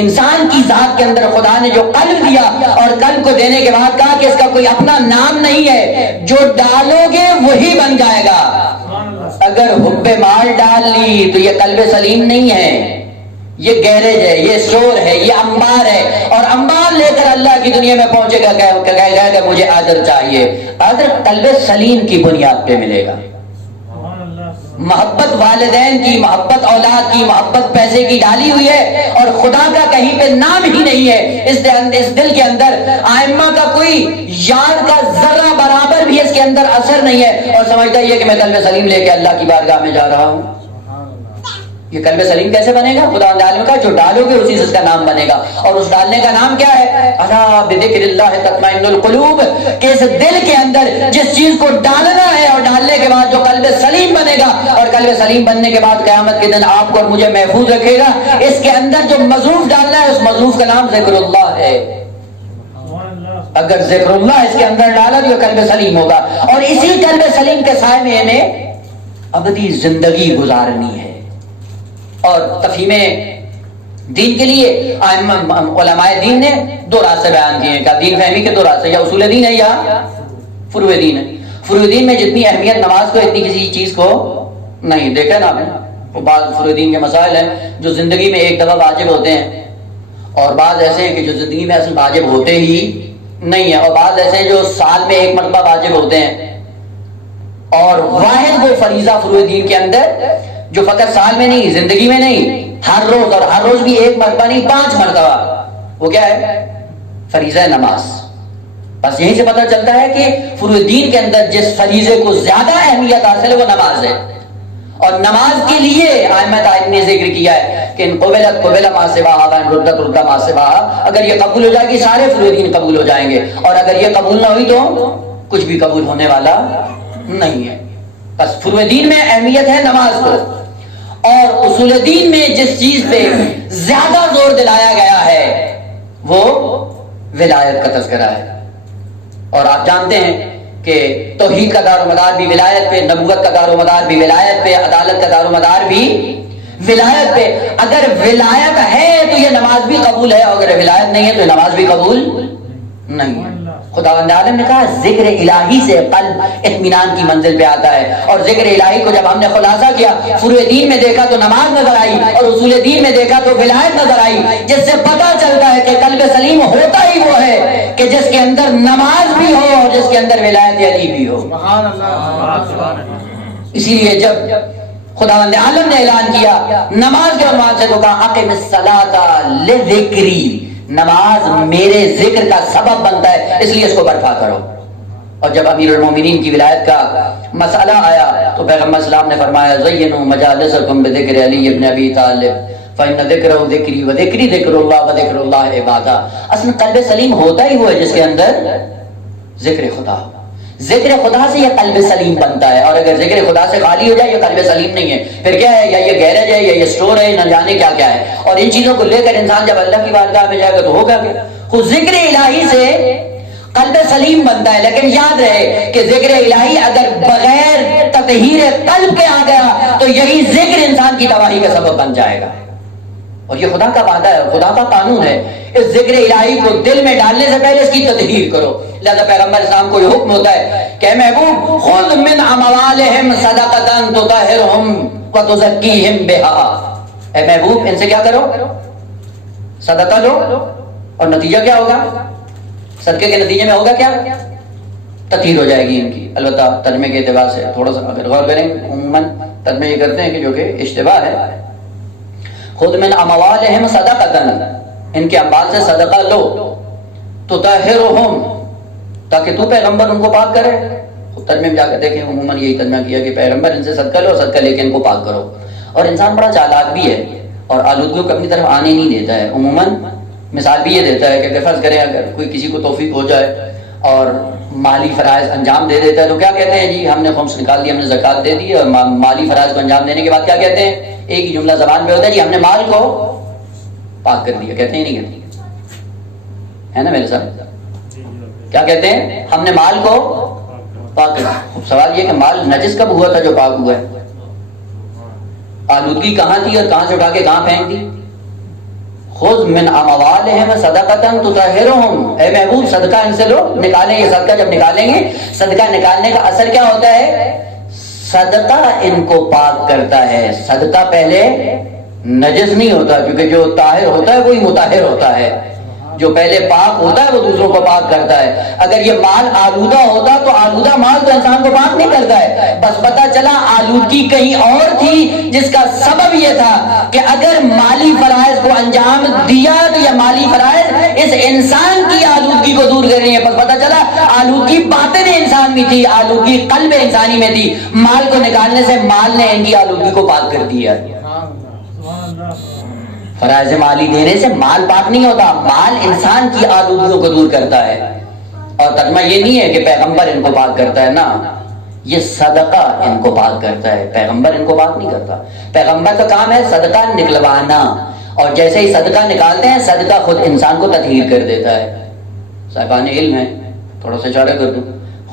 انسان کی ذات کے اندر خدا نے جو قلب دیا اور قلب کو دینے کے بعد کہا کہ اس کا کوئی اپنا نام نہیں ہے، جو ڈالو گے وہی بن جائے گا۔ اگر حب مال ڈال لی تو یہ قلب سلیم نہیں ہے، یہ گیرج ہے، یہ اسٹور ہے، یہ انبار ہے، اور انبار لے کر اللہ کی دنیا میں پہنچے گا، کہے گا کہ مجھے اجر چاہیے۔ اجر قلب سلیم کی بنیاد پہ ملے گا۔ محبت والدین کی، محبت اولاد کی، محبت پیسے کی ڈالی ہوئی ہے اور خدا کا کہیں پہ نام ہی نہیں ہے اس دل کے اندر۔ ائمہ کا کوئی یاد کا ذرہ برابر بھی اس کے اندر اثر نہیں ہے، اور سمجھتا یہ کہ میں قلب سلیم لے کے اللہ کی بارگاہ میں جا رہا ہوں۔ یہ قلب سلیم کیسے بنے گا؟ خدا عالم کا جو ڈالو گے اسی سے اس کا نام بنے گا۔ اور اس ڈالنے کا نام کیا ہے؟ الا بذکر اللہ تطمئن القلوب، کہ اس دل کے اندر جس چیز کو ڈالنا ہے اور ڈالنے کے بعد جو قلب سلیم بنے گا، اور قلب سلیم بننے کے بعد قیامت کے دن آپ کو اور مجھے محفوظ رکھے گا۔ اس کے اندر جو مظروف ڈالنا ہے اس مظروف کا نام ذکر اللہ ہے۔ اگر ذکر اللہ اس کے اندر ڈالا تو یہ قلب سلیم ہوگا، اور اسی قلب سلیم کے سائے میں ہمیں ابدی زندگی گزارنی ہے۔ اور تفہیم دین کے لیے علماء دین نے 2 راستے بیان کیے ہیں، کہ دین فہمی کے 2 راستے، یا اصول دین ہے یا فروع دین ہے۔ فروع دین میں جتنی اہمیت نماز کو اتنی کسی چیز کو نہیں، دیکھا نا آپ نے، بعض فروع دین کے مسائل ہیں جو زندگی میں ایک دفعہ واجب ہوتے ہیں، اور بعض ایسے ہیں کہ جو زندگی میں اصل واجب ہوتے ہی نہیں ہیں، اور بعض ایسے ہیں جو سال میں 1 مرتبہ واجب ہوتے ہیں، اور واحد وہ فریضہ فروع دین کے اندر جو فقط سال میں نہیں، زندگی میں نہیں، ہر روز، اور ہر روز بھی ایک مرتبہ نہیں 5 مرتبہ، وہ کیا ہے؟ فریضہ نماز۔ بس یہیں سے پتہ چلتا ہے کہ فروع دین کے اندر جس فریضے کو زیادہ اہمیت حاصل ہے وہ نماز ہے۔ اور نماز کے لیے ائمہ نے ذکر کیا ہے کہ ان قبلت قبل ما سواها وان ردت رد ما سواها، اگر یہ قبول ہو جائے گی سارے فروع دین قبول ہو جائیں گے، اور اگر یہ قبول نہ ہوئی تو کچھ بھی قبول ہونے والا نہیں ہے۔ بس فروع دین میں اہمیت ہے نماز کو، اور اصول دین میں جس چیز پہ زیادہ زور دلایا گیا ہے وہ ولایت کا تذکرہ ہے۔ اور آپ جانتے ہیں کہ توحید کا دار و مدار بھی ولایت پہ، نبوت کا دار و مدار بھی ولایت پہ، عدالت کا دار و مدار بھی ولایت پہ۔ اگر ولایت ہے تو یہ نماز بھی قبول ہے، اور اگر ولایت نہیں ہے تو یہ نماز بھی قبول نہیں ہے۔ خداوند عالم نے کہا ذکر الہی سے قلب اطمینان کی منزل پہ آتا ہے، اور ذکر الہی کو جب ہم نے خلاصہ کیا، فروع دین میں دیکھا تو نماز نظر آئی، اور اصول دین میں دیکھا تو ولایت نظر آئی، جس سے پتہ چلتا ہے کہ قلب سلیم ہوتا ہی وہ ہے کہ جس کے اندر نماز بھی ہو اور جس کے اندر ولایت علی بھی ہو۔ اسی لیے جب خداوند عالم نے اعلان کیا نماز کے عنوان سے تو کہا اقم الصلاۃ لذکری، نماز میرے ذکر کا سبب بنتا ہے، اس لیے اس کو برپا کرو۔ اور جب امیر المومنین کی ولایت کا مسئلہ آیا تو پیغمبر اسلام نے فرمایا زینوا مجالسکم بذکر علی ابن ابی طالب فإن ذکرہ ذکری وذکری ذکر اللہ وذکر اللہ عبادہ۔ اصل قلب سلیم ہوتا ہی وہ ہے جس کے اندر ذکر خدا ہو۔ ذکر خدا سے یہ قلب سلیم بنتا ہے، اور اگر ذکر خدا سے خالی ہو جائے یہ قلب سلیم نہیں ہے، پھر کیا ہے؟ یا یہ گیرج ہے، یا یہ سٹور ہے، نہ جانے کیا کیا ہے۔ اور ان چیزوں کو لے کر انسان جب اللہ کی بارگاہ میں جائے گا تو ہوگا کیا؟ خود ذکر الہی سے قلب سلیم بنتا ہے، لیکن یاد رہے کہ ذکر الہی اگر بغیر تطہیر قلب کے آ گیا تو یہی ذکر انسان کی تباہی کا سبب بن جائے گا۔ اور یہ خدا کا وعدہ ہے، خدا کا قانون ہے، اس ذکر الہی کو دل میں ڈالنے سے پہلے اس کی تطہیر کرو۔ لہذا پیغمبر اسلام کو یہ حکم ہوتا ہے کہ محبوب خذ من اموالہم صدقۃ تطہرہم وتزکیہم بہا، اے محبوب ان سے کیا کرو؟ صدقہ لو، اور نتیجہ کیا ہوگا؟ صدقے کے نتیجے میں ہوگا کیا؟ تطہیر ہو جائے گی ان کی۔ البتہ ترجمے کے اعتبار سے تھوڑا سا اگر غور کریں، عموماً ترجمے یہ کرتے ہیں کہ جو کہ اشتباہ ہے، خود من اموالہم صدقۃ، ان کے اموال سے صدقہ لو، تطہرہم، تاکہ تو پیغمبر ان کو پاک کرے۔ خود ترجمے میں جا کر دیکھیں، عموماً یہی ترجمہ کیا کہ پیغمبر ان سے صدقہ لو، صدقہ لے کے ان کو پاک کرو۔ اور انسان بڑا چالاک بھی ہے اور آلودگیوں کو اپنی طرف آنے نہیں دیتا ہے۔ عموماً مثال بھی یہ دیتا ہے کہ فرض کریں اگر کوئی کسی کو توفیق ہو جائے اور مالی فرائض انجام دے دیتا ہے تو کیا کہتے ہیں؟ جی ہم نے خمس نکال دی، ہم نے زکوٰۃ دے دی، اور مالی فرائض کو انجام دینے کے بعد کیا کہتے ہیں؟ ایک ہی جملہ زبان پہ ہوتا ہے، جی ہم نے مال کو پاک کر دیا۔ کہتے ہیں نہیں کہتے؟ ہے نا میرے ساتھ؟ کیا کہتے ہیں؟ ہم نے مال کو پاک کر دیا۔ سوال یہ کہ مال نجس کب ہوا تھا جو پاک ہوا ہے؟ آلودگی کہاں تھی اور کہاں سے اٹھا کے کہاں پھینک دی؟ خذ من اموالہم صدقۃ تطہرہم، اے محبوب صدقہ ان سے لو، نکالیں۔ یہ صدقہ جب نکالیں گے، صدقہ نکالنے کا اثر کیا ہوتا ہے؟ صدقہ ان کو پاک کرتا ہے۔ صدقہ پہلے نجس نہیں ہوتا، کیونکہ جو طاہر ہوتا ہے وہی مطہر ہوتا ہے، جو پہلے پاک ہوتا ہے وہ دوسروں کو پاک کرتا ہے۔ اگر یہ مال آلودہ ہوتا تو آلودہ مال تو انسان کو پاک نہیں کرتا ہے۔ بس پتہ چلا آلودگی کہیں اور تھی، جس کا سبب یہ تھا کہ اگر مالی فرائض کو انجام دیا تو یہ مالی فرائض اس انسان کی آلودگی کو دور کر رہی ہے۔ بس پتہ چلا آلودگی باطن انسان میں تھی، آلودگی قلب انسانی میں تھی۔ مال کو نکالنے سے مال نے ان کی آلودگی کو پاک کر دیا۔ فرائض مالی دینے سے مال پاک نہیں ہوتا، مال انسان کی آلودگیوں کو دور کرتا ہے۔ اور ترجمہ یہ نہیں ہے کہ پیغمبر ان کو پاک کرتا ہے، نہ، یہ صدقہ ان کو پاک کرتا ہے، پیغمبر ان کو پاک نہیں کرتا۔ پیغمبر کا کام ہے صدقہ نکلوانا، اور جیسے ہی صدقہ نکالتے ہیں صدقہ خود انسان کو تطہیر کر دیتا ہے۔ صاحبان علم ہے، تھوڑا سا اشارہ کر دوں،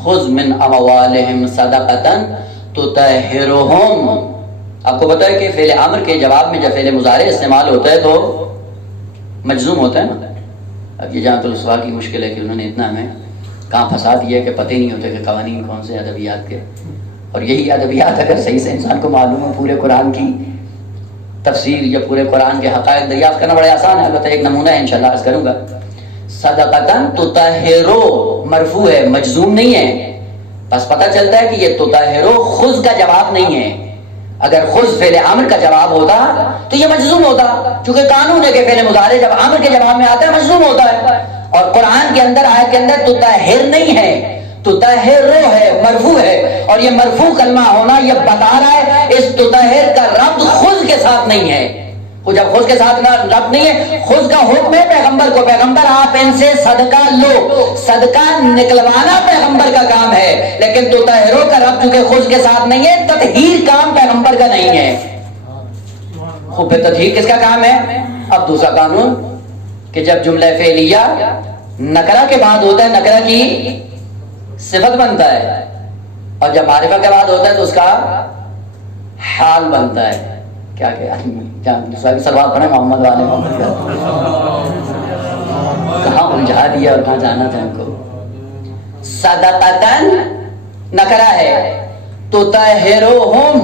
خذ من اموالہم صدقۃ تطہرہم۔ آپ کو پتا ہے کہ فعل امر کے جواب میں جب فعل مضارع استعمال ہوتا ہے تو مجزوم ہوتا ہے نا۔ اب یہ جہاں تو السوا کی مشکل ہے کہ انہوں نے اتنا ہمیں کہاں پھنسا دیا کہ پتہ ہی نہیں ہوتے کہ قوانین کون سے ادبیات کے، اور یہی ادبیات اگر صحیح سے انسان کو معلوم ہو، پورے قرآن کی تفسیر یا پورے قرآن کے حقائق دریافت کرنا بڑا آسان ہے۔ البتہ ایک نمونہ ہے انشاءاللہ عرض کروں گا۔ صدقۃ تطہرو مرفوع ہے، مجزوم نہیں ہے، بس پتہ چلتا ہے کہ یہ تطہرو خذ کا جواب نہیں ہے، اگر خذ فعل امر کا جواب ہوتا تو یہ مجزوم ہوتا، چونکہ قانون ہے کہ فعل مضارع جب امر کے جواب میں آتا ہے مجزوم ہوتا ہے. اور قرآن کے اندر آیت کے اندر تطہر نہیں ہے، تطہر ہے، مرفوع ہے، اور یہ مرفوع کلمہ ہونا یہ بتا رہا ہے اس تطہر کا ربط خذ کے ساتھ نہیں ہے. وہ جب خود کے ساتھ ربط نہیں ہے، خود کا حکم ہے پیغمبر کو، پیغمبر آپ ان سے صدقہ لو، صدقہ نکلوانا پیغمبر کا کام ہے. لیکن تطہرو کا ربط چونکہ خود کے ساتھ نہیں ہے، تطہیر کام پیغمبر کا نہیں ہے. خوب پہ تطہیر کس کا کام ہے؟ اب دوسرا قانون کہ جب جملہ فعلیہ نکرہ کے بعد ہوتا ہے نکرہ کی صفت بنتا ہے، اور جب معرفہ کے بعد ہوتا ہے تو اس کا حال بنتا ہے. کیا سوال پڑھے محمد والے محمد کہاں الجھا دیا اور کہاں جانا تھا ان کو. صدقتن نکرہ ہے، تطہروہم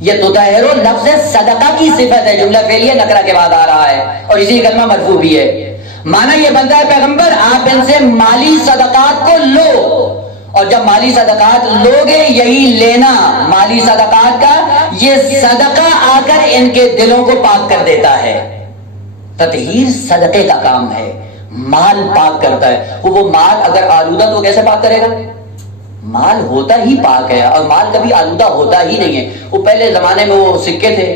یہ تطہرو لفظ صدقہ کی صفت ہے، جملہ فعلیہ نکرہ کے بعد آ رہا ہے اور اسی کلمہ مرفوع بھی ہے. معنی یہ بنتا ہے پیغمبر آپ ان سے مالی صدقات کو لو، اور جب مالی صدقات لوگے یہی لینا مالی صدقات کا یہ صدقہ آ کر ان کے دلوں کو پاک کر دیتا ہے. تطہیر صدقے کا کام ہے، مال پاک کرتا ہے. وہ مال اگر آلودہ تو کیسے پاک کرے گا؟ مال ہوتا ہی پاک ہے، اور مال کبھی آلودہ ہوتا ہی نہیں ہے. وہ پہلے زمانے میں وہ سکے تھے،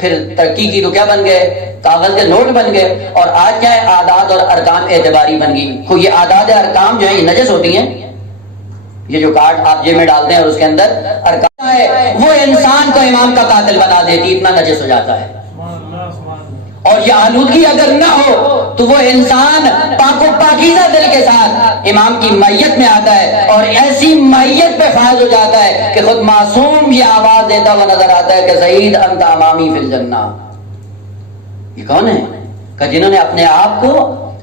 پھر ترقی کی تو کیا بن گئے؟ کاغذ کے نوٹ بن گئے، اور آج کیا ہے؟ عادات اور ارکام اعتباری بن گئی. تو یہ عادات ارکام جو ہیں یہ نجس ہوتی ہیں. یہ جو کارڈ آپ جیب میں ڈالتے ہیں اور اس کے اندر ارکان ہے وہ انسان کو امام کا قاتل بنا دیتی، اتنا نجس ہو جاتا ہے. اور یہ آلودگی اگر نہ ہو تو وہ انسان پاک و پاکیزہ دل کے ساتھ امام کی میت میں آتا ہے، اور ایسی میت پہ فائز ہو جاتا ہے کہ خود معصوم یہ آواز دیتا ہوا نظر آتا ہے کہ سعید انت امامی فی الجنہ. یہ کون ہے؟ کہ جنہوں نے اپنے آپ کو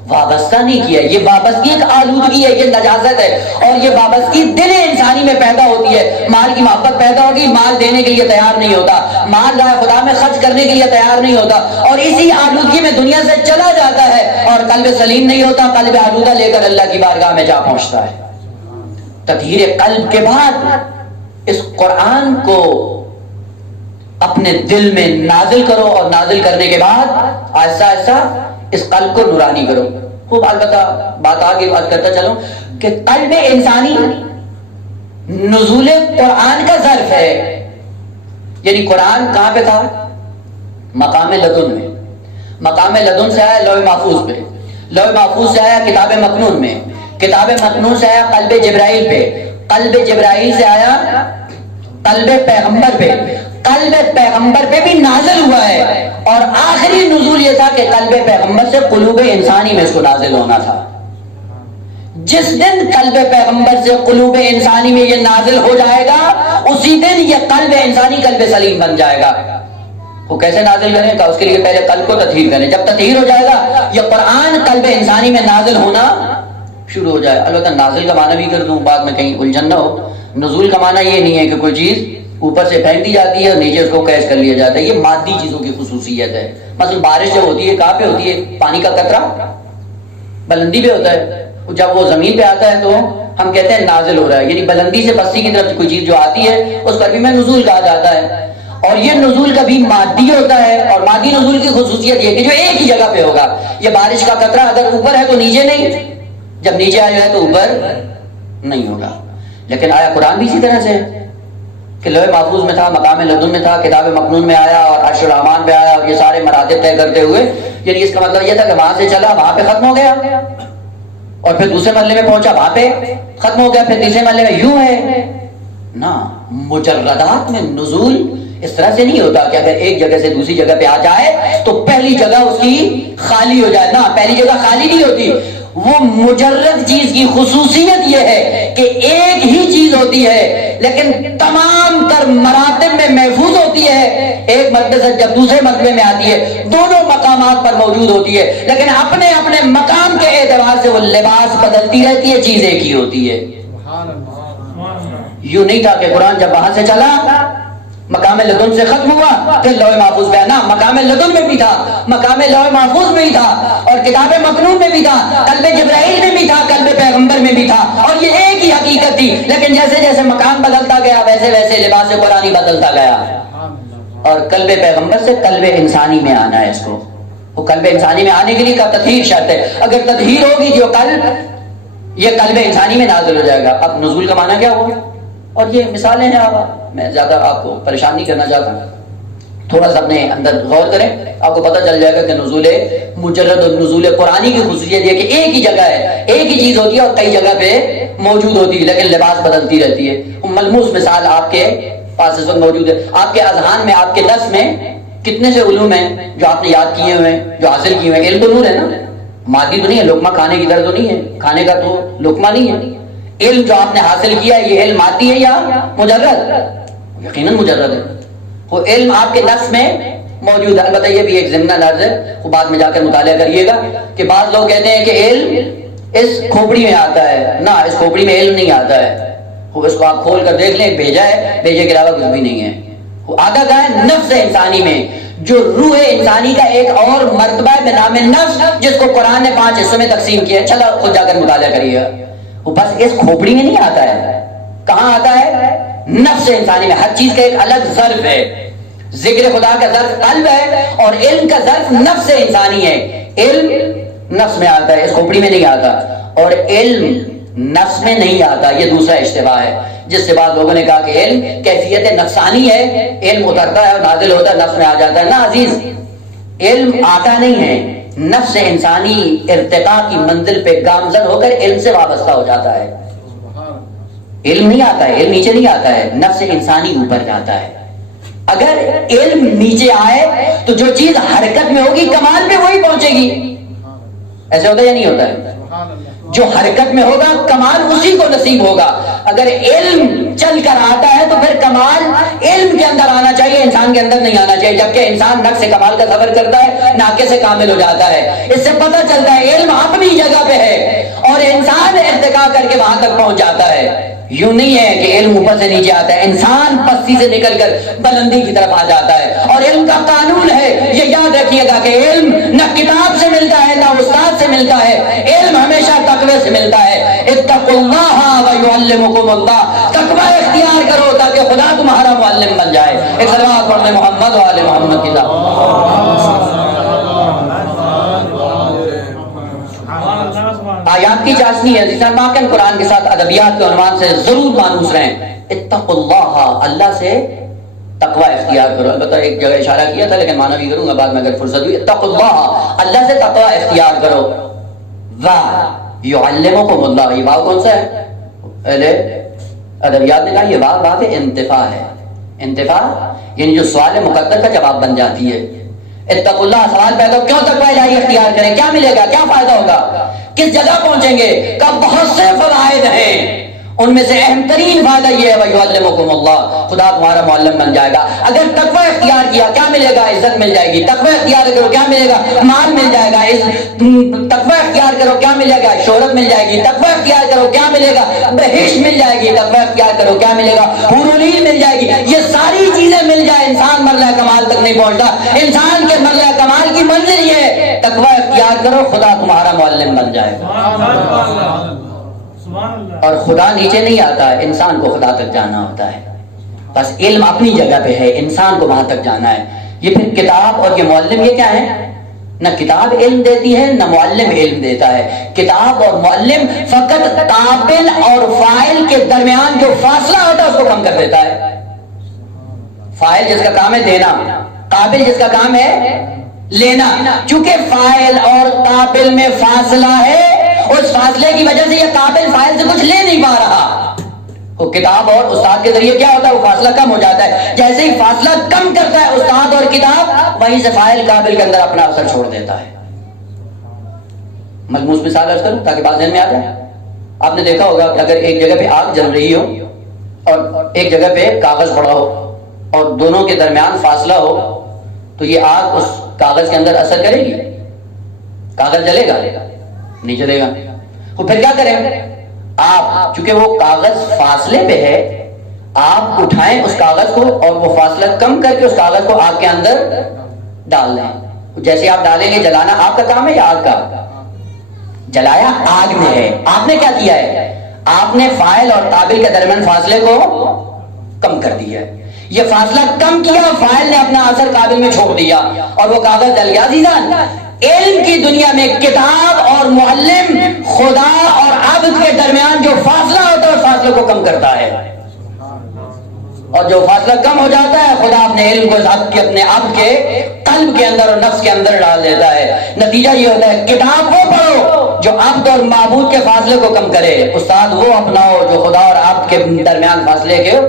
وابستہ نہیں کیا. یہ وابستگی ایک آلودگی ہے، یہ نجاست ہے، اور یہ وابستگی دل انسانی میں پیدا ہوتی ہے. مال کی محبت پیدا ہوگی، مال دینے کے لیے تیار نہیں ہوتا، مال راہ خدا میں خرچ کرنے کے لیے تیار نہیں ہوتا، اور اسی آلودگی میں دنیا سے چلا جاتا ہے، اور قلب سلیم نہیں ہوتا، قلب آلودہ لے کر اللہ کی بارگاہ میں جا پہنچتا ہے. تطہیر قلب کے بعد اس قرآن کو اپنے دل میں نازل کرو، اور نازل کرنے کے بعد آہستہ آہستہ اس قلب کو نورانی کرو. خوب البتہ بات آگے بات کرتا چلوں کہ قلب انسانی نزول قرآن کا ظرف ہے. یعنی قرآن کہاں پہ تھا؟ مقام لدن میں. مقام لدن سے آیا لوح محفوظ پہ، لوح محفوظ سے آیا کتاب مکنون میں، کتاب مکنون سے آیا قلب جبرائیل پہ، قلب جبرائیل سے آیا قلب پیغمبر پہ، قلب پیغمبر پہ بھی نازل ہوا ہے. اور آخری نزول یہ تھا کہ قلب پیغمبر سے قلوب انسانی میں اس کو نازل ہونا تھا. جس دن قلب پیغمبر سے قلوب انسانی میں یہ نازل ہو جائے گا اسی دن یہ قلب انسانی قلب سلیم بن جائے گا. وہ کیسے نازل کریں؟ کہ اس کے لیے پہلے قلب کو تطہیر کریں. جب تطہیر ہو جائے گا یہ قرآن قلب انسانی میں نازل ہونا شروع ہو جائے. البتہ نازل کا معنی بھی کر دوں بعد میں کہیں الجھن نہ ہو. نزول کا معنی یہ نہیں ہے کہ کوئی چیز اوپر سے پھینک دی جاتی ہے اور نیچے اس کو کیش کر لیا جاتا ہے. یہ مادی چیزوں کی خصوصیت ہے. مثلا بارش جب ہوتی ہے کہاں پہ ہوتی ہے؟ پانی کا قطرہ بلندی پہ ہوتا ہے. جب وہ زمین پہ آتا ہے تو ہم کہتے ہیں نازل ہو رہا ہے. یعنی بلندی سے پستی کی طرف کوئی چیز جو آتی ہے اس پر بھی میں نزول کہا جاتا ہے. اور یہ نزول کبھی مادی ہوتا ہے، اور مادی نزول کی خصوصیت یہ کہ جو ایک ہی جگہ پہ ہوگا. یہ بارش کا قطرہ اگر اوپر ہے تو نیچے نہیں، جب نیچے آیا ہے تو اوپر نہیں ہوگا. لیکن آیا قرآن بھی اسی طرح سے کہ لوح محفوظ میں تھا، مقام لدن میں تھا، کتاب مکنون میں آیا اور عرش الرحمان پہ آیا، اور یہ سارے مراتب طے کرتے ہوئے. یعنی اس کا مطلب یہ تھا کہ وہاں سے چلا وہاں پہ ختم ہو گیا، اور پھر دوسرے مرحلے میں پہنچا وہاں پہ ختم ہو گیا، پھر تیسرے مرحلے میں یوں ہے نا. مجردات میں نزول اس طرح سے نہیں ہوتا کہ اگر ایک جگہ سے دوسری جگہ پہ آ جائے تو پہلی جگہ اس کی خالی ہو جائے. نہ، پہلی جگہ خالی نہیں ہوتی. وہ مجرد چیز کی خصوصیت یہ ہے کہ ایک ہی چیز ہوتی ہے لیکن تمام تر مراتب میں محفوظ ہوتی ہے. ایک مرتبے سے جب دوسرے مرتبے میں آتی ہے دونوں مقامات پر موجود ہوتی ہے، لیکن اپنے اپنے مقام کے اعتبار سے وہ لباس بدلتی رہتی ہے، چیز ایک ہی ہوتی ہے. یوں نہیں تھا کہ قرآن جب وہاں سے چلا مقام لدن سے ختم ہوا پھر لوح محفوظ پہ آنا. مقام لدن میں بھی تھا, مقام لوح محفوظ میں بھی تھا, اور کتاب مکنون میں بھی تھا, قلب جبرائیل میں بھی تھا, قلب پیغمبر میں بھی تھا, اور یہ ایک ہی حقیقت تھی. لیکن جیسے جیسے مقام بدلتا گیا ویسے ویسے لباس قرآنی بدلتا گیا. اور قلب پیغمبر سے قلب انسانی میں آنا ہے. اس کو وہ قلب انسانی میں آنے کے لیے کا تطہیر شرط ہے. اگر تطہیر ہوگی جو قلب, یہ قلب انسانی میں نازل ہو جائے گا. اب نزول کا معنی کیا ہوا, اور یہ مثالیں ہیں. میں زیادہ آپ کو پریشان نہیں کرنا چاہتا, تھوڑا سا اپنے اندر غور کریں, آپ کو پتہ چل جائے گا کہ نزول مجرد اور نزول قرآنی کی خصوصیت یہ کہ ایک ہی جگہ ہے, ایک ہی چیز ہوتی ہے اور کئی جگہ پہ موجود ہوتی ہے, لیکن لباس بدلتی رہتی ہے. ملموس مثال آپ کے پاس اس وقت موجود ہے. آپ کے اذہان میں, آپ کے نفس میں کتنے سے علوم ہیں جو آپ نے یاد کیے ہوئے ہیں, جو حاصل کیے ہوئے ہیں. علم تو نور ہے نا, مادی تو نہیں ہے. لقمہ کھانے کی طرح تو نہیں ہے, کھانے کا تو لقمہ نہیں ہے. علم جو آپ نے حاصل کیا ہے یہ علم مادی ہے یا مجرد؟ یقیناً مجرد ہے. وہ علم آپ کے نفس میں موجود ہے. البتہ یہ بھی ایک ضمن لفظ ہے, وہ بعد میں جا کر مطالعہ کریے گا کہ بعض لوگ کہتے ہیں کہ علم اس کھوپڑی میں آتا ہے. نہ, اس کھوپڑی میں علم نہیں آتا ہے. وہ اس کو آپ کھول کر دیکھ لیں, بھیجا ہے, بھیجے کے علاوہ کچھ بھی نہیں ہے. وہ آتا کہاں ہے؟ نفس انسانی میں, جو روح انسانی کا ایک اور مرتبہ ہے نام نفس, جس کو قرآن نے 5 حصوں میں تقسیم کیا. چلو خود جا کر مطالعہ کریے گا. وہ بس اس کھوپڑی میں نہیں آتا ہے. کہاں آتا ہے؟ نفس انسانی میں. ہر چیز کا ایک الگ ظرف ہے. ذکر خدا کا ظرف قلب ہے اور علم کا ظرف نفس انسانی ہے. علم نفس میں آتا ہے, اس کھوپڑی میں نہیں آتا. اور علم نفس میں نہیں آتا, یہ دوسرا اشتباہ ہے. جس سے بعد لوگوں نے کہا کہ علم کیفیت نفسانی ہے, علم اترتا ہے اور نازل ہوتا ہے, نفس میں آ جاتا ہے. نا عزیز, علم آتا نہیں ہے, نفس انسانی ارتقاء کی منزل پہ گامزن ہو کر علم سے وابستہ ہو جاتا ہے. علم نہیں آتا ہے, علم نیچے نہیں آتا ہے, نفس انسانی اوپر جاتا ہے. اگر علم نیچے آئے تو جو چیز حرکت میں ہوگی کمال پہ وہی پہنچے گی. ایسے ہوتا ہے یا نہیں ہوتا ہے؟ جو حرکت میں ہوگا کمال اسی کو نصیب ہوگا. اگر علم چل کر آتا ہے تو پھر کمال علم کے اندر آنا چاہیے, انسان کے اندر نہیں آنا چاہیے. جبکہ انسان نقص کمال کا سفر کرتا ہے, ناقص سے کامل ہو جاتا ہے. اس سے پتہ چلتا ہے علم اپنی جگہ پہ ہے اور انسان ارتقاء کر کے وہاں تک پہنچ جاتا ہے. یوں نہیں ہے کہ علم اوپر سے نیچے آتا ہے, انسان پستی سے نکل کر بلندی کی طرف آ جاتا ہے. اور علم کا قانون ہے, یہ یاد رکھیے گا کہ علم نہ کتاب سے ملتا ہے نہ استاد سے ملتا ہے, علم ہمیشہ تقوی سے ملتا ہے. اتقوا اللہ ویعلمکم اللہ, تقوی اختیار کرو تاکہ خدا تمہارا معلم بن جائے. ایک صلوات پڑھنے محمد و آل محمد کی آیات کی چاشنی ہے. جس ماکن قرآن کے ساتھ ادبیات کے عنوان سے ضرور مانوس رہیں. اتقوا اللہ, اللہ سے تقوی اختیار کرو. البتہ ایک جگہ اشارہ کیا تھا لیکن معنی بھی کروں گا بعد میں اگر فرصت ہوئی. اتقوا اللہ, اللہ سے تقوی اختیار کرو. یعلمکم اللہ, یہ واو کون سا ہے؟ اہل ادبیات نے کہا یہ واو انتفاع ہے. انتفاع یعنی جو سوال مقدر کا جواب بن جاتی ہے. اتقوا اللہ, سوال پیدا ہو, کیوں تقوی الہی اختیار کریں, کیا ملے گا, کیا فائدہ ہوگا, کس جگہ پہنچیں گے؟ کب بہت سے فوائد ہیں, ان میں سے اہم ترین فائدہ یہ ہے وَيُعَلِّمُكُمُ اللَّهُ, خدا تمہارا معلم بن جائے گا. اگر تقوی اختیار کیا کیا ملے گا؟ عزت مل جائے گی. تقوی اختیار کرو کیا ملے گا؟ مال مل جائے گا. تقوی اختیار کرو کیا ملے گا؟ شہرت مل جائے گی. تقوی اختیار کرو کیا ملے گا؟ بہشت مل جائے گی. تقوی اختیار کرو کیا ملے گا؟ حور العین مل جائے گی. یہ ساری چیزیں مل جائے انسان مرحلہ کمال تک نہیں پہنچتا. انسان کے مرحلہ کمال کی منزل یہ ہے تقوی اختیار کرو, خدا تمہارا معلم بن جائے گا. اور خدا نیچے نہیں آتا, انسان کو خدا تک جانا ہوتا ہے. بس علم اپنی جگہ پہ ہے, انسان کو وہاں تک جانا ہے. یہ پھر کتاب اور یہ معلم یہ کیا ہے؟ نہ کتاب علم دیتی ہے نہ معلم علم دیتا ہے. کتاب اور معلم فقط قابل اور فاعل کے درمیان جو فاصلہ ہوتا ہے اس کو کم کر دیتا ہے. فاعل جس کا کام ہے دینا, قابل جس کا کام ہے لینا. چونکہ فاعل اور قابل میں فاصلہ ہے, اس فاصلے کی وجہ سے یہ قابل فاعل سے کچھ لے نہیں پا رہا. وہ کتاب اور استاد کے ذریعے کیا ہوتا ہے؟ وہ فاصلہ کم ہو جاتا ہے. جیسے ہی فاصلہ کم کرتا ہے استاد اور کتاب, وہیں سے فاعل قابل کے اندر اپنا اثر چھوڑ دیتا ہے. ملموس مثال عرض کروں تاکہ بات ذہن میں آ جائے. آپ نے دیکھا ہوگا کہ اگر ایک جگہ پہ آگ جل رہی ہو اور ایک جگہ پہ کاغذ پڑا ہو اور دونوں کے درمیان فاصلہ ہو, تو یہ آگ اس کاغذ کے اندر اثر کرے گی؟ کاغذ جلے گا؟ نہیں جلے گا. وہ پھر کیا کریں آپ؟ چونکہ وہ کاغذ فاصلے پہ ہے, آپ اٹھائیں اس کاغذ کو اور وہ فاصلہ کم کر کے اس کاغذ کو آگ کے اندر ڈال دیں. جیسے آپ ڈالیں گے جلانا آپ کا کام ہے یا آگ کا؟ جلایا آگ نے ہے. آپ نے کیا کیا ہے؟ آپ نے فاعل اور قابل کے درمیان فاصلے کو کم کر دیا ہے. یہ فاصلہ کم کیا، فاعل نے اپنا اثر قابل میں چھوڑ دیا اور وہ کاغذ جل گیا. عزیزان، علم کی دنیا میں کتاب اور معلم، خدا اور عبد کے درمیان جو فاصلہ ہوتا ہے اس فاصلے کو کم کرتا ہے، اور جو فاصلہ کم ہو جاتا ہے خدا اپنے علم کو اپنے عبد کے قلب کے اندر اور نفس کے اندر ڈال دیتا ہے. نتیجہ یہ ہوتا ہے کتاب وہ پڑھو جو عبد اور معبود کے فاصلے کو کم کرے، استاد وہ اپناؤ جو خدا اور عبد کے درمیان فاصلے کے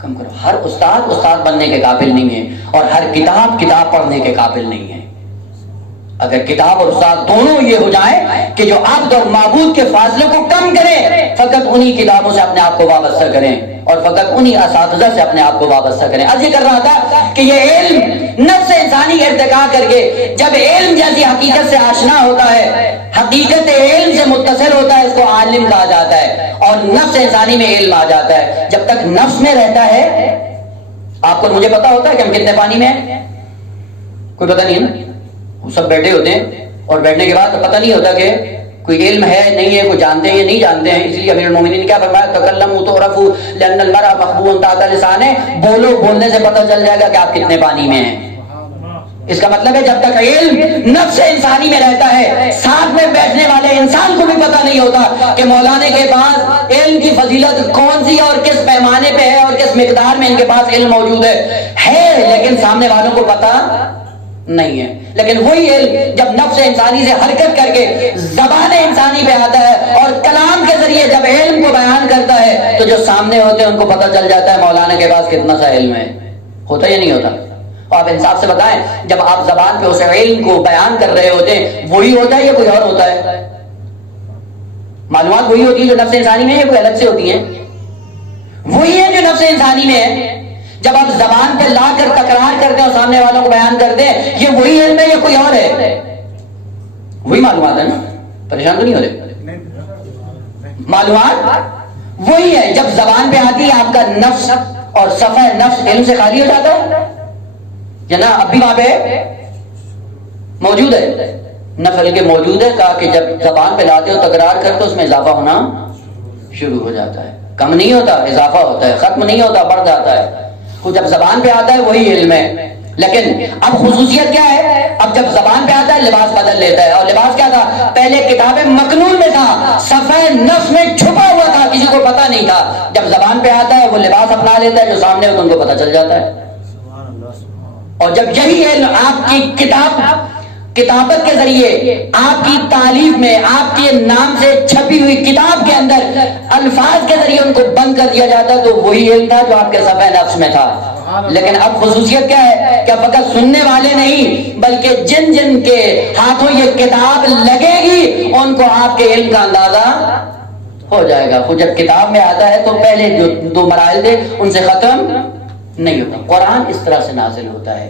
کم کرو. ہر استاد بننے کے قابل نہیں ہے اور ہر کتاب پڑھنے کے قابل نہیں ہے. اگر کتاب اور استاد دونوں یہ ہو جائیں کہ جو عبد اور معبود کے فاصلے کو کم کریں، فقط انہی کتابوں سے اپنے آپ کو وابستہ کریں اور فقط انہی اساتذہ سے اپنے آپ کو وابستہ کریں. عرض یہ کر رہا تھا کہ یہ علم نفس انسانی کا ارتقا کر کے جب علم جیسی حقیقت سے آشنا ہوتا ہے، حقیقت علم سے متصل ہوتا ہے، اس کو عالم کہا جاتا ہے اور نفس انسانی میں علم آ جاتا ہے. جب تک نفس میں رہتا ہے، آپ کو مجھے پتا ہوتا ہے کہ ہم کتنے پانی میں ہیں؟ کوئی پتہ نہیں ہے نا. سب بیٹھے ہوتے ہیں اور بیٹھنے کے بعد پتہ نہیں ہوتا کہ کوئی علم ہے نہیں ہے، کوئی جانتے ہیں یا نہیں جانتے ہیں. اس لیے امیر المومنین نے کیا فرمایا؟ تکلموا تعرفوا لان المرء مخبوء تحت لسانه. بولنے سے پتہ چل جائے گا کہ آپ کتنے پانی میں ہیں. اس کا مطلب ہے جب تک علم نفس انسانی میں رہتا ہے، ساتھ میں بیٹھنے والے انسان کو بھی پتہ نہیں ہوتا کہ مولانا کے پاس علم کی فضیلت کون سی اور کس پیمانے پہ ہے اور کس مقدار میں ان کے پاس علم موجود ہے لیکن سامنے والوں کو پتہ نہیں ہے. لیکن وہی علم جب نفس انسانی سے حرکت کر کے زبان انسانی پہ آتا ہے اور کلام کے ذریعے جب علم کو بیان کرتا ہے تو جو سامنے ہوتے ہیں ان کو پتہ چل جاتا ہے مولانا کے پاس کتنا سا علم ہے. ہوتا یا نہیں ہوتا؟ آپ انصاف سے بتائیں، جب آپ زبان پہ اس علم کو بیان کر رہے ہوتے ہیں وہی ہوتا ہے یا کوئی اور ہوتا ہے؟ معلومات وہی ہوتی ہے جو نفس انسانی میں ہے یا کوئی الگ سے ہوتی ہیں؟ وہی ہے جو نفس انسانی میں ہے. جب آپ زبان پہ لا کر تکرار کرتے ہیں اور سامنے والوں کو بیان کرتے ہیں، یہ وہی علم ہے یا کوئی اور ہے؟ وہی معلومات ہے نا. پریشان تو نہیں ہو رہے؟ معلومات وہی ہے. جب زبان پہ آتی ہے آپ کا نفس اور صفحہ نفس علم سے خالی ہو جاتا ہے یا نا؟ اب بھی وہاں پہ موجود ہے، نفل کے موجود ہے. کہا کہ جب زبان پہ لاتے ہو تکرار کرتے ہو اس میں اضافہ ہونا شروع ہو جاتا ہے. کم نہیں ہوتا، اضافہ ہوتا ہے. ختم نہیں ہوتا، بڑھ جاتا ہے. تو جب زبان پہ آتا ہے وہی علم ہے. لیکن اب خصوصیت کیا ہے؟ اب جب زبان پہ آتا ہے لباس بدل لیتا ہے. اور لباس کیا تھا؟ پہلے کتاب مکنون میں تھا، صفحہ نفس میں چھپا ہوا تھا، کسی کو پتا نہیں تھا. جب زبان پہ آتا ہے وہ لباس اپنا لیتا ہے، جو سامنے ہوتا ہے ان کو پتا چل جاتا ہے. اور جب یہی علم آپ کی کتابت کے ذریعے آپ کی تعلیف میں آپ کے نام سے چھپی ہوئی کتاب کے اندر الفاظ کے ذریعے ان کو بند کر دیا جاتا ہے، تو وہی علم تھا جو آپ کے صفحہ نفس میں تھا. لیکن اب خصوصیت کیا ہے؟ کہ فقط سننے والے نہیں بلکہ جن جن کے ہاتھوں یہ کتاب لگے گی ان کو آپ کے علم کا اندازہ ہو جائے گا. جب کتاب میں آتا ہے تو پہلے جو 2 مراحل تھے ان سے ختم نہیں ہوتا. قرآن اس طرح سے نازل ہوتا ہے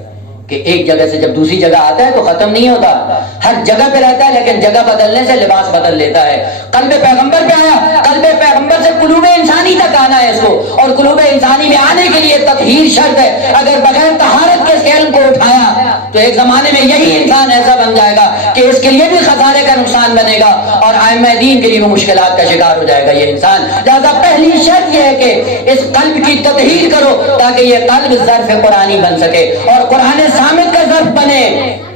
کہ ایک جگہ سے جب دوسری جگہ آتا ہے تو ختم نہیں ہوتا، ہر جگہ پہ رہتا ہے، لیکن جگہ بدلنے سے لباس بدل لیتا ہے. قلب پیغمبر پہ آیا، قلب پیغمبر سے قلوب انسانی تک آنا ہے اس کو، اور قلوب انسانی میں آنے کے لیے تطہیر شرط ہے. اگر بغیر طہارت کے اس علم کو اٹھایا تو ایک زمانے میں یہی انسان ایسا بن جائے گا کہ اس کے لیے بھی خسارے کا نقصان بنے گا اور ائمہ دین کے لیے بھی مشکلات کا شکار ہو جائے گا یہ انسان. لہذا پہلی شرط یہ ہے کہ اس قلب کی تطہیر کرو تاکہ یہ قلب ظرف قرآنی بن سکے اور قرآن سامد کا ظرف بنے،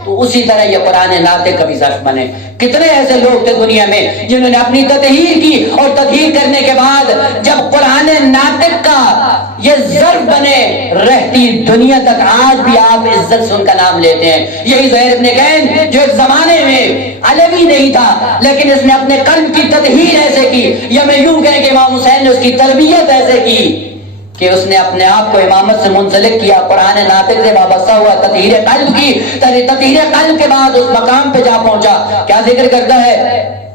تو اسی طرح یہ قرآن ناطق کا بھی ظرف بنے. کتنے ایسے لوگ تھے دنیا میں جنہوں نے اپنی تطہیر کی اور تطہیر کرنے کے بعد جب قرآن ناطق کا یہ ظرف بنے رہتی دنیا تک آج بھی آپ عزت سے ان کا نام لیتے ہیں. یہی زہیر ابن کین جو ایک زمانے میں علوی نہیں تھا لیکن اس نے اپنے قلب کی تطہیر ایسے کی، یا میں یوں کہیں کہ امام حسین نے اس کی تربیت ایسے کی کہ اس نے اپنے آپ کو امامت سے منسلک کیا، قرآن ناطق سے وابستہ ہوا، تطہیر قلب کی. تطہیر قلب کے بعد اس مقام پہ جا پہنچا. کیا ذکر کرتا ہے؟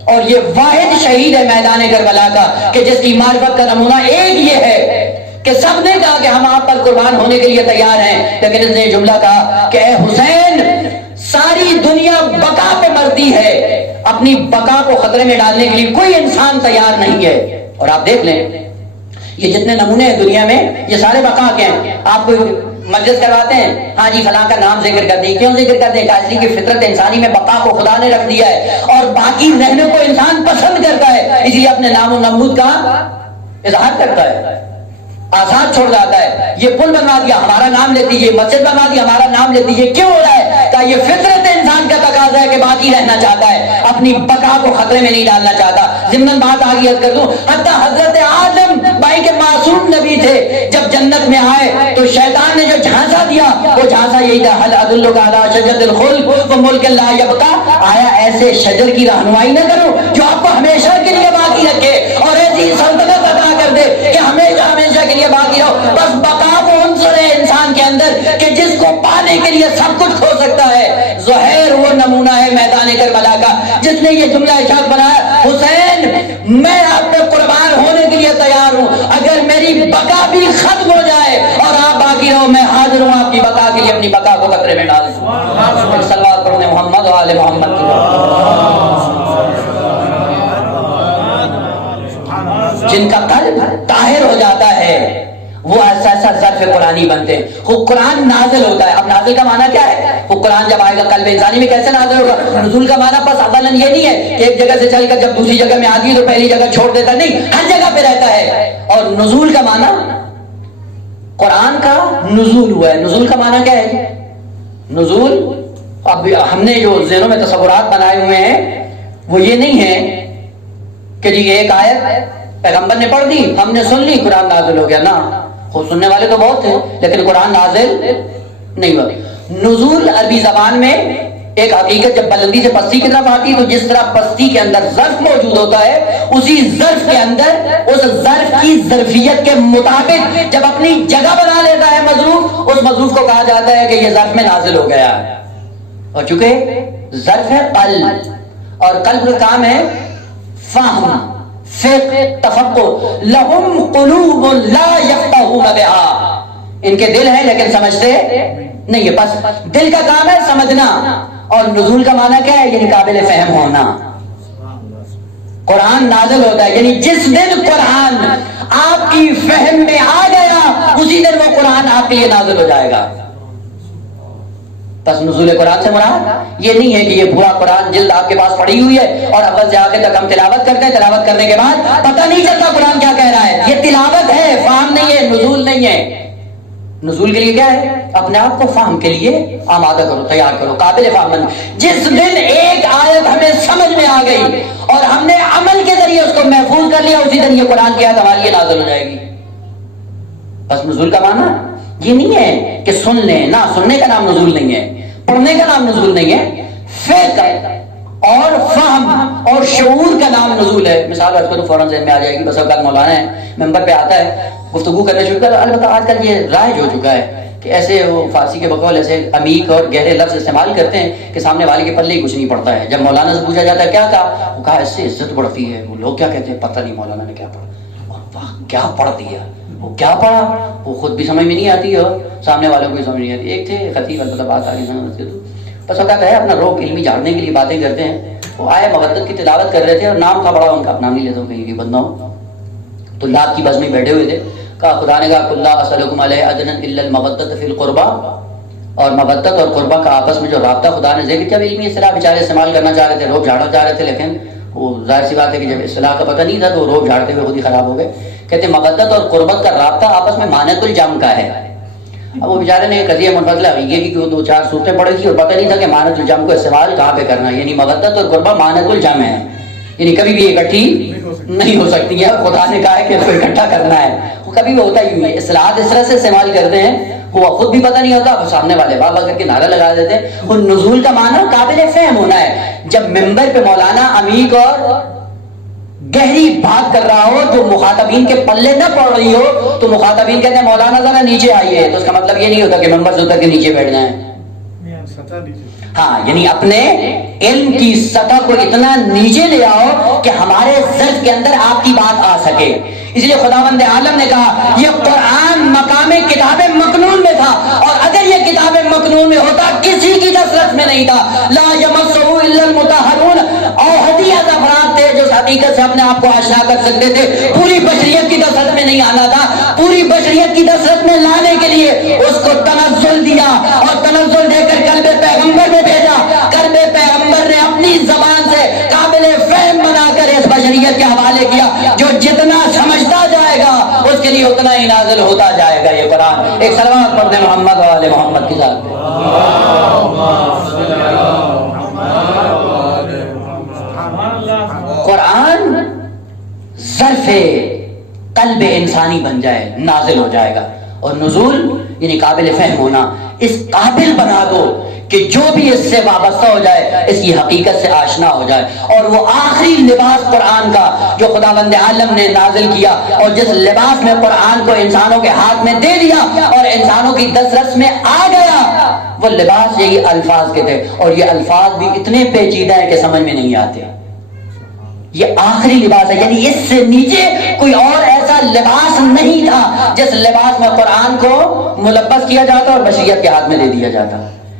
اور یہ واحد شہید ہے میدان کربلا کا کہ جس کی معرفت کا نمونہ ایک یہ ہے کہ سب نے کہا کہ ہم آپ پر قربان ہونے کے لیے تیار ہیں، لیکن اس نے یہ جملہ کہا کہ اے حسین، ساری دنیا بقا پہ مرتی ہے، اپنی بقا کو خطرے میں ڈالنے کے لیے کوئی انسان تیار نہیں ہے. اور آپ دیکھ لیں یہ جتنے نمونے ہیں دنیا میں یہ سارے بقا کے ہیں. آپ کو مجلس کرواتے ہیں, ہاں جی فلاں کا نام ذکر کر دیں. کیوں ذکر کر دیں؟ کہ کی فطرت انسانی میں بقا کو خدا نے رکھ دیا ہے اور باقی رہنے کو انسان پسند کرتا ہے, اس لیے اپنے نام و نمود کا اظہار کرتا ہے, آزاد چھوڑ جاتا ہے. یہ پل بنوا دیا ہمارا نام لے دیجیے, مسجد بنوا دی ہمارا نام لے دیجیے. کیوں ہو رہا ہے؟ کہ یہ فطرت انسان کا تقاضا ہے کہ باقی رہنا چاہتا ہے, اپنی بقا کو خطرے میں نہیں ڈالنا چاہتا. ضمن بات آگے عرض کر دوں, حتیٰ حضرت آدم بھائی کے معصوم نبی تھے, جب جنت میں آئے تو شیطان نے جو جھانسا دیا وہ جھانسا یہی تھا, حل ادلک علی شجرۃ الخلد وملک لا یبقی, آیا ایسے شجر کی رہنمائی نہ کرو جو آپ کو ہمیشہ کے لیے باقی رکھے اور ایسی سلطنت عطا کر دے کہ ہمیشہ ہمیشہ کے لیے باقی رہو. بس بقا وہ عنصر ہے انسان کے اندر کہ جس کو پانے کے لیے سب کچھ ہو سکتا ہے. زہیر وہ نمونہ ہے میدان کربلا کا جس نے یہ جملہ ارشاد بنایا, حسین میں آپ پہ قربان ہونے کے لیے تیار ہوں, اگر میری بقا بھی ختم ہو جائے اور آپ باقی رہو میں حاضر ہوں آپ کی بقا کے لیے اپنی بقا کو خطرے میں ڈال دوں. صلوات پڑھنے محمد و آل محمد کی. جن کا قلب طاہر ہو جاتا ہے وہ ایسا ایسا ظرف قرآنی بنتے ہیں. وہ قرآن نازل ہوتا ہے. اب نازل کا معنی کیا ہے؟ وہ قرآن جب آئے گا قلب انسانی میں کیسے نازل ہوگا؟ نزول کا معنی بس اولاً یہ نہیں ہے کہ ایک جگہ سے چل کر جب دوسری جگہ میں آتی ہے تو پہلی جگہ چھوڑ دیتا, نہیں, ہر جگہ پہ رہتا ہے. اور نزول کا معنی قرآن کا نزول ہوا ہے. نزول کا معنی کیا ہے؟ نزول اب ہم نے جو ذہنوں میں تصورات بنائے ہوئے ہیں وہ یہ نہیں ہے کہ جی ایک آیت پیغمبر نے پڑھ دی ہم نے سن لی قرآن نازل ہو گیا. نہ, خوب سننے والے تو بہت تھے لیکن قرآن نازل نہیں ہوا. نزول عربی زبان میں ایک حقیقت جب بلندی سے پستی کی طرف آتی ہے تو جس طرح پستی کے اندر ظرف موجود ہوتا ہے اسی ظرف کے اندر اس ظرف کی ظرفیت کے مطابق جب اپنی جگہ بنا لیتا ہے مظروف, اس مظروف کو کہا جاتا ہے کہ یہ ظرف میں نازل ہو گیا. اور چونکہ ظرف ہے قلب اور قلب کا کام ہے فہم, فقہ, تفقہ. لہم قلوب لا یفقہون بہا, ان کے دل ہیں لیکن سمجھتے نہیں ہے. بس دل کا کام ہے سمجھنا. اور نزول کا معنی کیا ہے؟ یعنی قابل فہم ہونا. قرآن نازل ہوتا ہے یعنی جس دن قرآن آپ کی فہم میں آ گیا اسی دن وہ قرآن آپ کے لیے نازل ہو جائے گا. بس نزول قرآن سے مراد یہ نہیں ہے کہ یہ پورا قرآن جلد آپ کے پاس پڑی ہوئی ہے اور اول سے آخر تک ہم تلاوت کرتے ہیں, تلاوت کرنے کے بعد پتہ نہیں چلتا قرآن کیا کہہ رہا ہے. یہ تلاوت ہے, فہم نہیں ہے, نزول نہیں ہے. نزول کے لیے کیا ہے؟ اپنے آپ کو فہم کے لیے آمادہ کرو, تیار کرو, قابل فہم بن. جس دن ایک آیت ہمیں سمجھ میں آ گئی اور ہم نے عمل کے ذریعے اس کو محفوظ کر لیا اسی دن یہ قرآن کی آیت ہمارے لیے نازل ہو جائے گی. بس نزول کا معنی یہ نہیں ہے کہ سن لیں, نہ, سننے کا نام نزول نہیں ہے, پڑھنے کا نام نزول نہیں ہے. فقہ اور فہم اور شعور کا نام نزول ہے. مثال اس کو تو فوراً ذہن میں آ جائے گی. بس اوقات مولانا ہے ممبر پہ آتا ہے گفتگو کرنے شروع کر. البتہ آج کل یہ رائج ہو چکا ہے کہ ایسے وہ فارسی کے بقول ایسے عمیق اور گہرے لفظ استعمال کرتے ہیں کہ سامنے والے کے پلے ہی کچھ نہیں پڑتا ہے. جب مولانا سے پوچھا جاتا ہے کیا کہا, وہ کہا اس سے عزت بڑھتی ہے. وہ لوگ کیا کہتے ہیں پتہ نہیں مولانا نے کیا پڑھا, اور کیا پڑھ دیا, وہ کیا پڑھا, وہ خود بھی سمجھ میں نہیں آتی اور سامنے والوں کو بھی سمجھ نہیں آتی. ایک تھے خطیب, البتہ بات آگے سمجھ کے تو بس اوقات ہے اپنا روح علمی جھاڑنے کے لیے باتیں کرتے ہیں. وہ آئے مودت کی تلاوت کر رہے تھے اور نام کا بڑا ان کا نام نہیں لیتا ہوں کہیں بھی بدنا ہو, تو لاکھ کی بز میں بیٹھے ہوئے تھے. کہا خدا نے کہا کلا اسلکم علیہ اجرا الا المودۃ فی القربى, اور مودت اور قربہ کا آپس میں جو رابطہ خدا نے ذکر کیا. علمی اصطلاح بیچارے استعمال کرنا چاہ رہے تھے, روب جھاڑنا چاہ رہے تھے, لیکن وہ ظاہر سی بات ہے کہ جب اصطلاح کا پتہ نہیں تھا تو روب جھاڑتے ہوئے خود ہی خراب ہو گئے. کہتے مودت اور قربت کا رابطہ آپس میں مانعۃ الجمع کا ہے. اب وہ بیچارے نے قضیہ منفصل عقیدے کی دو چار صورتیں پڑھی تھی اور پتہ نہیں تھا کہ مانعۃ الجمع کو استعمال کہاں پہ کرنا ہے. یعنی مودت اور قربہ مانعۃ الجمع ہے, یعنی کبھی بھی اکٹھی نہیں ہو سکتی ہے. خدا نے کہا ہے کہ اس کو اکٹھا کرنا ہے, وہ کبھی بھی ہوتا ہی نہیں. اصطلاحات اس طرح سے استعمال کرتے ہیں وہ خود بھی پتہ نہیں ہوتا, وہ سامنے والے بابا کر کے نعرہ لگا دیتے ہیں. اور نزول کا معنی قابل فہم ہونا ہے. جب ممبر پہ مولانا عمیق اور گہری بات کر رہا ہو جو مخاطبین کے پلے نہ پڑ رہی ہو تو مخاطبین کہتے ہیں مولانا ذرا نیچے آئیے, تو اس کا مطلب یہ نہیں ہوتا کہ ممبر سے اتر کے نیچے بیٹھ جائیں. ہاں, یعنی اپنے علم کی سطح کو اتنا نیچے لے آؤ کہ ہمارے ظرف کے اندر آپ کی بات آ سکے. اس لیے خداوند عالم نے کہا یہ قرآن مقام کتاب مکنون میں تھا, اور اگر یہ کتاب مکنون میں ہوتا کسی کی دسترس میں نہیں تھا. لا یمسہ الا المطہرون, اوحدی افراد تھے جو حقیقت سے اپنے آپ کو آشنا کر سکتے تھے, پوری بشریت کی دسترس میں نہیں آنا تھا. کثرت میں لانے کے لیے اس کو تنزل دیا اور تنزل دے کر قلب پیغمبر میں بھیجا. قلب پیغمبر نے اپنی زبان سے قابل فہم بنا کر اس بشریت کے حوالے کیا. جو جتنا سمجھتا جائے گا اس کے لیے اتنا ہی نازل ہوتا جائے گا یہ قرآن. ایک صلوات پڑھ دیں محمد و آل محمد کی ذات پہ. قرآن ظرف قلب انسانی بن جائے، نازل ہو جائے گا. اور نزول یعنی قابل فہم ہونا، اس قابل بنا دو کہ جو بھی اس سے وابستہ ہو جائے اس کی حقیقت سے آشنا ہو جائے. اور وہ آخری لباس قرآن کا جو خداوند عالم نے نازل کیا اور جس لباس میں قرآن کو انسانوں کے ہاتھ میں دے دیا اور انسانوں کی دسترس میں آ گیا، وہ لباس یہی الفاظ کے تھے. اور یہ الفاظ بھی اتنے پیچیدہ ہیں کہ سمجھ میں نہیں آتے. یہ آخری لباس ہے، یعنی اس سے نیچے کوئی اور ایسا لباس نہیں تھا جس لباس میں قرآن کو ملبس کیا جاتا اور بشریت کے ہاتھ میں دے دیا جاتا.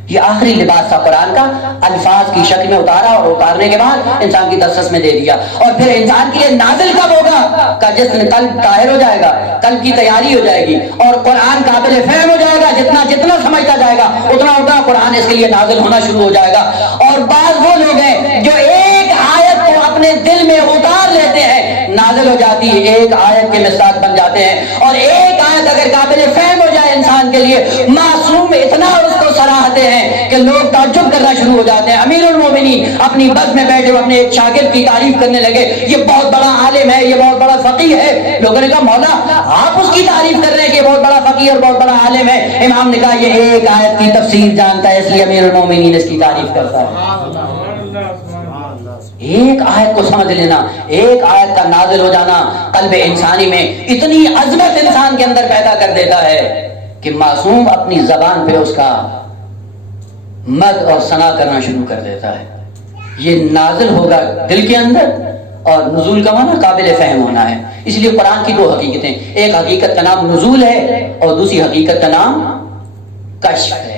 یہ آخری لباس تھا قرآن کا، الفاظ کی شکل میں اتارا اور اتارنے کے بعد انسان کی دسترس میں دے دیا. اور پھر انسان کے لیے نازل کب ہوگا؟ کہ جس دن قلب طاہر ہو جائے گا، قلب کی تیاری ہو جائے گی اور قرآن قابل فہم ہو جائے گا. جتنا جتنا سمجھتا جائے گا اتنا اتنا قرآن اس کے لیے نازل ہونا شروع ہو جائے گا. اور بعض وہ لوگ ہیں جو ایک آیت کو اپنے دل میں اتار لیتے ہیں، نازل ہو جاتی ہے، ایک آیت کے مصداق بن جاتے ہیں. اور ایک آیت اگر قابل فہم ہو جائے انسان کے لیے، معصوم اتنا اس کو سراہتے ہیں کہ لوگ تعجب کرنا شروع ہو جاتے ہیں. امیر المومنین اپنی بس میں بیٹھے اپنے ایک شاگرد کی تعریف کرنے لگے، یہ بہت بڑا عالم ہے، یہ بہت بڑا فقیہ ہے. لوگوں نے کہا مولا آپ اس کی تعریف کر رہے ہیں کہ یہ بہت بڑا فقیہ اور بہت بڑا عالم ہے. امام نے کہا یہ ایک آیت کی تفسیر جانتا ہے اس لیے امیر المومنین اس کی تعریف کرتا ہے. ایک آیت کو سمجھ لینا، ایک آیت کا نازل ہو جانا قلب انسانی میں اتنی عظمت انسان کے اندر پیدا کر دیتا ہے کہ معصوم اپنی زبان پہ اس کا مد اور ثنا کرنا شروع کر دیتا ہے. یہ نازل ہوگا دل کے اندر، اور نزول کا معنی قابل فہم ہونا ہے. اس لیے قرآن کی دو حقیقتیں، ایک حقیقت کا نام نزول ہے اور دوسری حقیقت کا نام کشف ہے.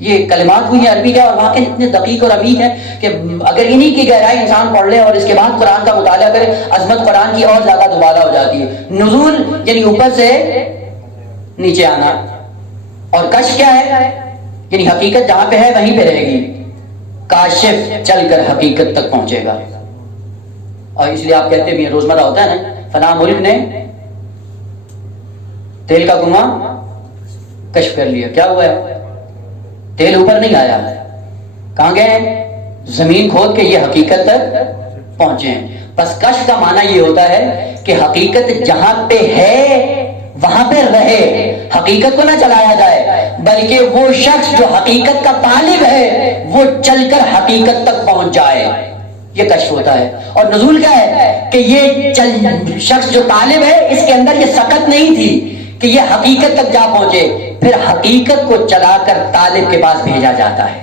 یہ کلمات ہوئی ہیں عربی کا اور واقع اتنے دقیق اور عمیق ہیں کہ اگر انہی کی گہرائی انسان پڑھ لے اور اس کے بعد قرآن کا مطالعہ کرے، عظمت قرآن کی اور زیادہ دوبارہ ہو جاتی ہے. نزول یعنی اوپر سے نیچے آنا، اور کشف کیا ہے؟ یعنی حقیقت جہاں پہ ہے وہیں پہ رہے گی، کاشف چل کر حقیقت تک پہنچے گا. اور اس لیے آپ کہتے بھی ہیں روزمرہ ہوتا ہے نا، فلاں ملک نے تیل کا کنواں کشف کر لیا. کیا ہوا ہے؟ تیل اوپر نہیں آیا، کہاں گئے؟ زمین کھود کے یہ حقیقت تک پہنچے ہیں. بس کشف کا معنی یہ ہوتا ہے کہ حقیقت جہاں پہ ہے وہاں پہ رہے، حقیقت کو نہ چلایا جائے، بلکہ وہ شخص جو حقیقت کا طالب ہے وہ چل کر حقیقت تک پہنچ جائے. یہ کشف ہوتا ہے. اور نزول کیا ہے؟ کہ یہ شخص جو طالب ہے اس کے اندر یہ سقط نہیں تھی کہ یہ حقیقت تک جا پہنچے، پھر حقیقت کو چلا کر طالب کے پاس بھیجا جاتا ہے.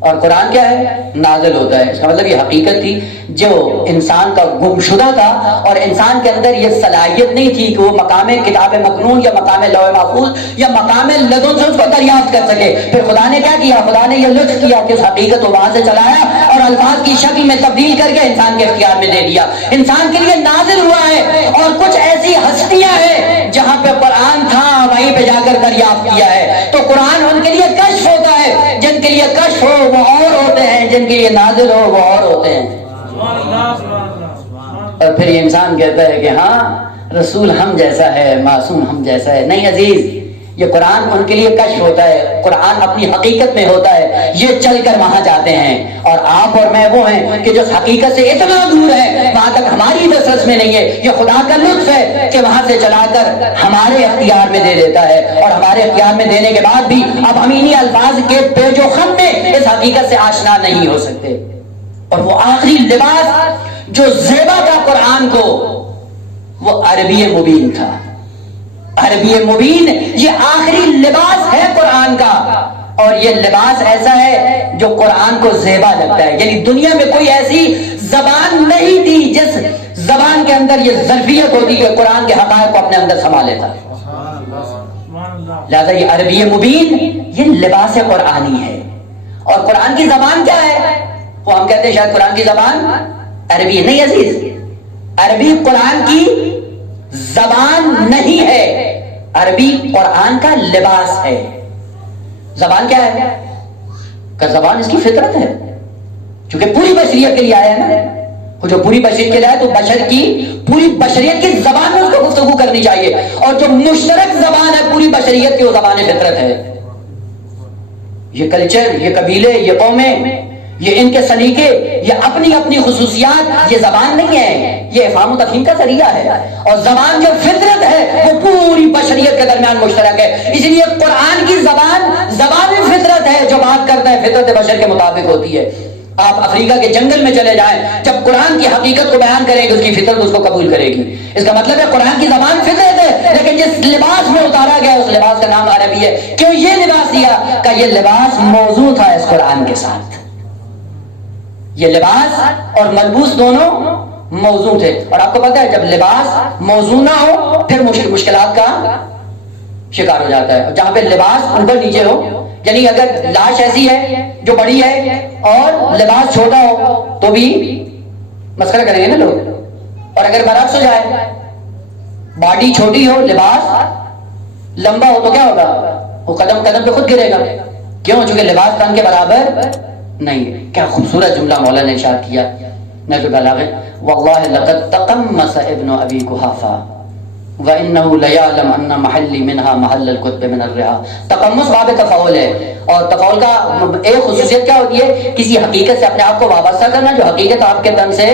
اور قرآن کیا ہے؟ نازل ہوتا ہے. اس کا مطلب یہ حقیقت تھی جو انسان کا گمشدہ تھا اور انسان کے اندر یہ صلاحیت نہیں تھی کہ وہ مقام کتاب مکنون یا مقام لوح محفوظ یا مقام لدن سے اس کو دریافت کر سکے. پھر خدا نے کیا کیا؟ خدا نے یہ لطف کیا کہ اس حقیقت کو وہاں سے چلایا اور الفاظ کی شکل میں تبدیل کر کے انسان کے اختیار میں دے دیا. انسان کے لیے نازل ہوا ہے. اور کچھ ایسی ہستیاں ہیں جہاں پہ قرآن تھا وہیں پہ جا کر دریافت کیا ہے. تو قرآن ان کے لیے کشف ہوتا ہے. جن کے لیے کشف ہو وہ اور ہوتے ہیں، جن کے لیے نازل ہو وہ اور ہوتے ہیں. اور پھر یہ انسان کہتا ہے کہ ہاں رسول ہم جیسا ہے، معصوم ہم جیسا ہے. نہیں عزیز، یہ قرآن ان کے لیے کشف ہوتا ہے، قرآن اپنی حقیقت میں ہوتا ہے. یہ چل کر وہاں جاتے ہیں اور آپ اور میں وہ ہیں کہ جو حقیقت سے اتنا دور ہے وہاں تک ہماری دسترس میں نہیں ہے. یہ خدا کا لطف ہے کہ وہاں سے چلا کر ہمارے اختیار میں دے دیتا ہے. اور ہمارے اختیار میں دینے کے بعد بھی اب ہم انہی الفاظ کے پیچ و خم میں اس حقیقت سے آشنا نہیں ہو سکتے. اور وہ آخری لباس جو زیبا تھا قرآن کو، وہ عربی مبین تھا. عربی مبین یہ آخری لباس ہے قرآن کا. اور یہ لباس ایسا ہے جو قرآن کو زیبا لگتا ہے. یعنی دنیا میں کوئی ایسی زبان نہیں تھی جس زبان کے اندر یہ ظرفیت ہوتی کہ قرآن کے حقائق کو اپنے اندر سما لیتا. لہذا یہ عربی مبین یہ لباس قرآنی ہے. اور قرآن کی زبان کیا ہے؟ وہ ہم کہتے ہیں شاید قرآن کی زبان عربی. نہیں عزیز، عربی قرآن کی زبان نہیں ہے. عربی قرآن کا لباس ہے. زبان کیا ہے؟ کہ زبان اس کی فطرت ہے، چونکہ پوری بشریت کے لیے آیا ہے نا. وہ جو پوری بشریت کے لیے آیا تو بشر کی پوری بشریت کی زبان میں اس کو گفتگو کرنی چاہیے، اور جو مشترک زبان ہے پوری بشریت کی وہ زبان فطرت ہے. یہ کلچر، یہ قبیلے، یہ قومیں، یہ ان کے سلیقے، یہ اپنی اپنی خصوصیات، یہ زبان نہیں ہے، یہ افہام و تفہیم کا ذریعہ ہے. اور زبان جو فطرت ہے وہ پوری بشریت کے درمیان مشترک ہے. اس لیے قرآن کی زبان فطرت ہے، جو بات کرتا ہے فطرت بشر کے مطابق ہوتی ہے. آپ افریقہ کے جنگل میں چلے جائیں، جب قرآن کی حقیقت کو بیان کریں گے اس کی فطرت اس کو قبول کرے گی. اس کا مطلب ہے قرآن کی زبان فطرت ہے، لیکن جس لباس میں اتارا گیا اس لباس کا نام عربی ہے. کیوں یہ لباس دیا؟ کہ یہ لباس موضوع تھا اس قرآن کے ساتھ. یہ لباس اور ملبوس دونوں موضوع تھے. اور آپ کو پتا ہے جب لباس موضوع نہ ہو پھر مشکلات کا شکار ہو جاتا ہے. جہاں پہ لباس اوپر نیچے ہو، یعنی اگر لاش ایسی ہے جو بڑی ہے اور لباس چھوٹا ہو تو بھی مسخرہ کریں گے نا لوگ. اور اگر برعکس ہو جائے، باڈی چھوٹی ہو لباس لمبا ہو تو کیا ہوگا؟ وہ قدم قدم پہ خود گرے گا. کیوں؟ چونکہ لباس تن کے برابر نہیں ہے. کیا خوبصورت جملہ مولا نے ارشاد کیا نظر بلاغت، واللہ لقد تقمص ابن ابی قحافہ وَإِنَّهُ لَيَعْلَمْ أَنَّ مَحَلِّ مِنْهَا مَحَلَّ الْكُتْبِ مِنَ الرِّحَا. تقمص باب تفاعل ہے، اور تفاعل کا ایک خصوصیت کیا ہوتی ہے؟ کسی حقیقت سے اپنے آپ کو وابستہ کرنا جو حقیقت آپ کے تن سے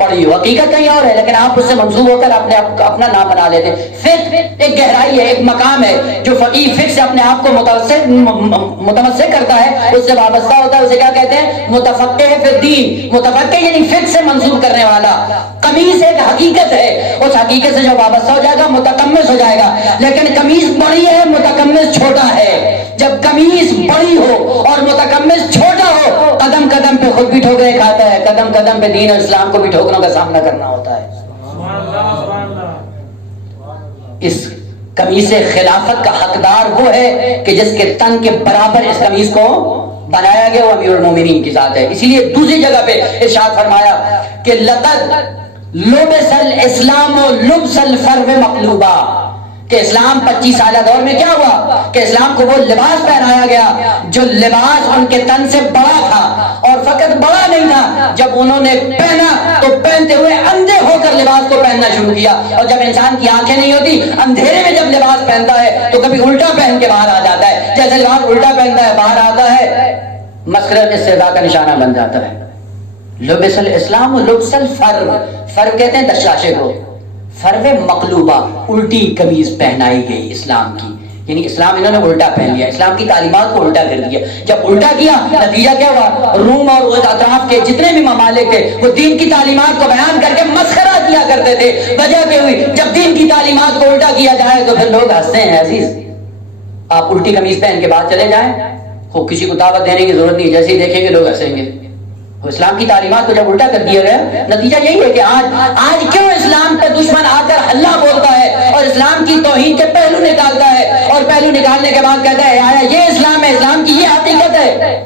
بڑی ہو. حقیقت کہیں اور ہے لیکن آپ اس سے منسوب ہو کر اپنا نام بنا لیتے ہیں. فقہ ایک گہرائی ہے، ایک مقام ہے. جو فقیہ فقہ سے اپنے آپ کو متمسک کرتا ہے، اس سے وابستہ ہوتا ہے، اسے کیا کہتے ہیں؟ متفقہ فی الدین. متفقہ یعنی فقہ سے منسوب کرنے والا. قمیص ایک حقیقت ہے، اس حقیقت سے جو وابستہ ہو جائے گا متقمص ہو جائے گا. لیکن قمیص بڑی ہے، متقمص چھوٹا ہے. جب قمیص بڑی ہو اور متقمص چھوٹا ہو، قدم قدم پہ خود بھی ٹھوکریں کھاتا ہے، قدم قدم پہ دین اور اسلام کو بھی ٹھوکروں کا سامنا کرنا ہوتا ہے. اس قمیص خلافت کا حقدار وہ ہے کہ جس کے تن کے برابر اس قمیص کو بنایا گیا، وہ امیر المومنین کی ذات ہے. اسی لیے دوسری جگہ پہ ارشاد فرمایا کہ لقد لبس الاسلام لبس الفرو مقلوبا، کہ اسلام 25 سالہ دور میں کیا ہوا کہ اسلام کو وہ لباس پہنایا گیا جو لباس ان کے تن سے بڑا تھا. اور فقط بڑا نہیں تھا، جب انہوں نے پہنا تو پہنتے ہوئے اندھے ہو کر لباس کو پہننا شروع کیا. اور جب انسان کی آنکھیں نہیں ہوتی، اندھیرے میں جب لباس پہنتا ہے تو کبھی الٹا پہن کے باہر آ جاتا ہے. جیسے لباس الٹا پہنتا ہے باہر آتا ہے، مسخرہ استہزاء کا نشانہ بن جاتا ہے. لبس الاسلام لبس الفرو، فرو کہتے ہیں دشاشے کو، فرو مقلوبہ الٹی قمیض پہنائی گئی اسلام کی. یعنی اسلام انہوں نے الٹا پہن لیا، اسلام کی تعلیمات کو الٹا کر دیا. جب الٹا کیا نتیجہ کیا ہوا؟ روم اور اطراف کے جتنے بھی ممالک تھے وہ دین کی تعلیمات کو بیان کر کے مسخرہ کیا کرتے تھے. وجہ کیا ہوئی؟ جب دین کی تعلیمات کو الٹا کیا جائے تو پھر لوگ ہنستے ہیں. عزیز آپ الٹی قمیض پہن کے بعد چلے جائیں، وہ کسی کو دعوت دینے کی ضرورت نہیں، جیسے ہی دیکھیں گے لوگ ہنسیں گے. اسلام کی تعلیمات کو جب الٹا کر دیا گیا، نتیجہ یہی ہے کہ آج کیوں اسلام پہ دشمن آ کر ہلہ بولتا ہے اور اسلام کی توہین کے پہلو نکالتا ہے، اور پہلو نکالنے کے بعد کہتا ہے آیا یہ اسلام ہے، اسلام کی یہ حقیقت ہے.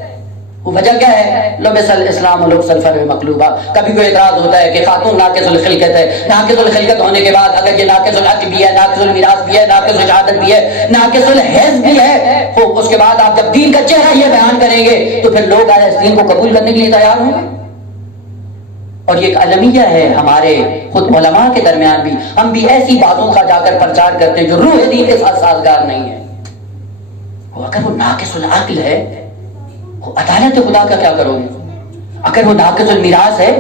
وہ وجہ کیا ہے؟ لبس الاسلام لبس الفرو مقلوبہ. کبھی کوئی اعتراض ہوتا ہے کہ خاتون ناقص الخلقت ہے. ناقص الخلقت ہونے کے بعد اگر یہ ناقص الحق بھی ہے، ناقص المیراث بھی ہے، ناقص الشہادت بھی ہے، ناقص الحیض بھی ہے، تو اس کے بعد آپ جب دین کا چہرہ یہ بیان کریں گے تو پھر لوگ آیا اس دین کو قبول کرنے کے لیے تیار ہوں گے. اور یہ ایک المیہ ہے ہمارے خود علماء کے درمیان بھی. ہم بھی ایسی باتوں کا جا کر پرچار کرتے ہیں جو روح دین کے ساتھ سازگار نہیں ہے. اگر وہ ناقص العقل ہے، عدالت خدا کا کیا کرو گے؟ اگر وہ ناقص المیراث ہے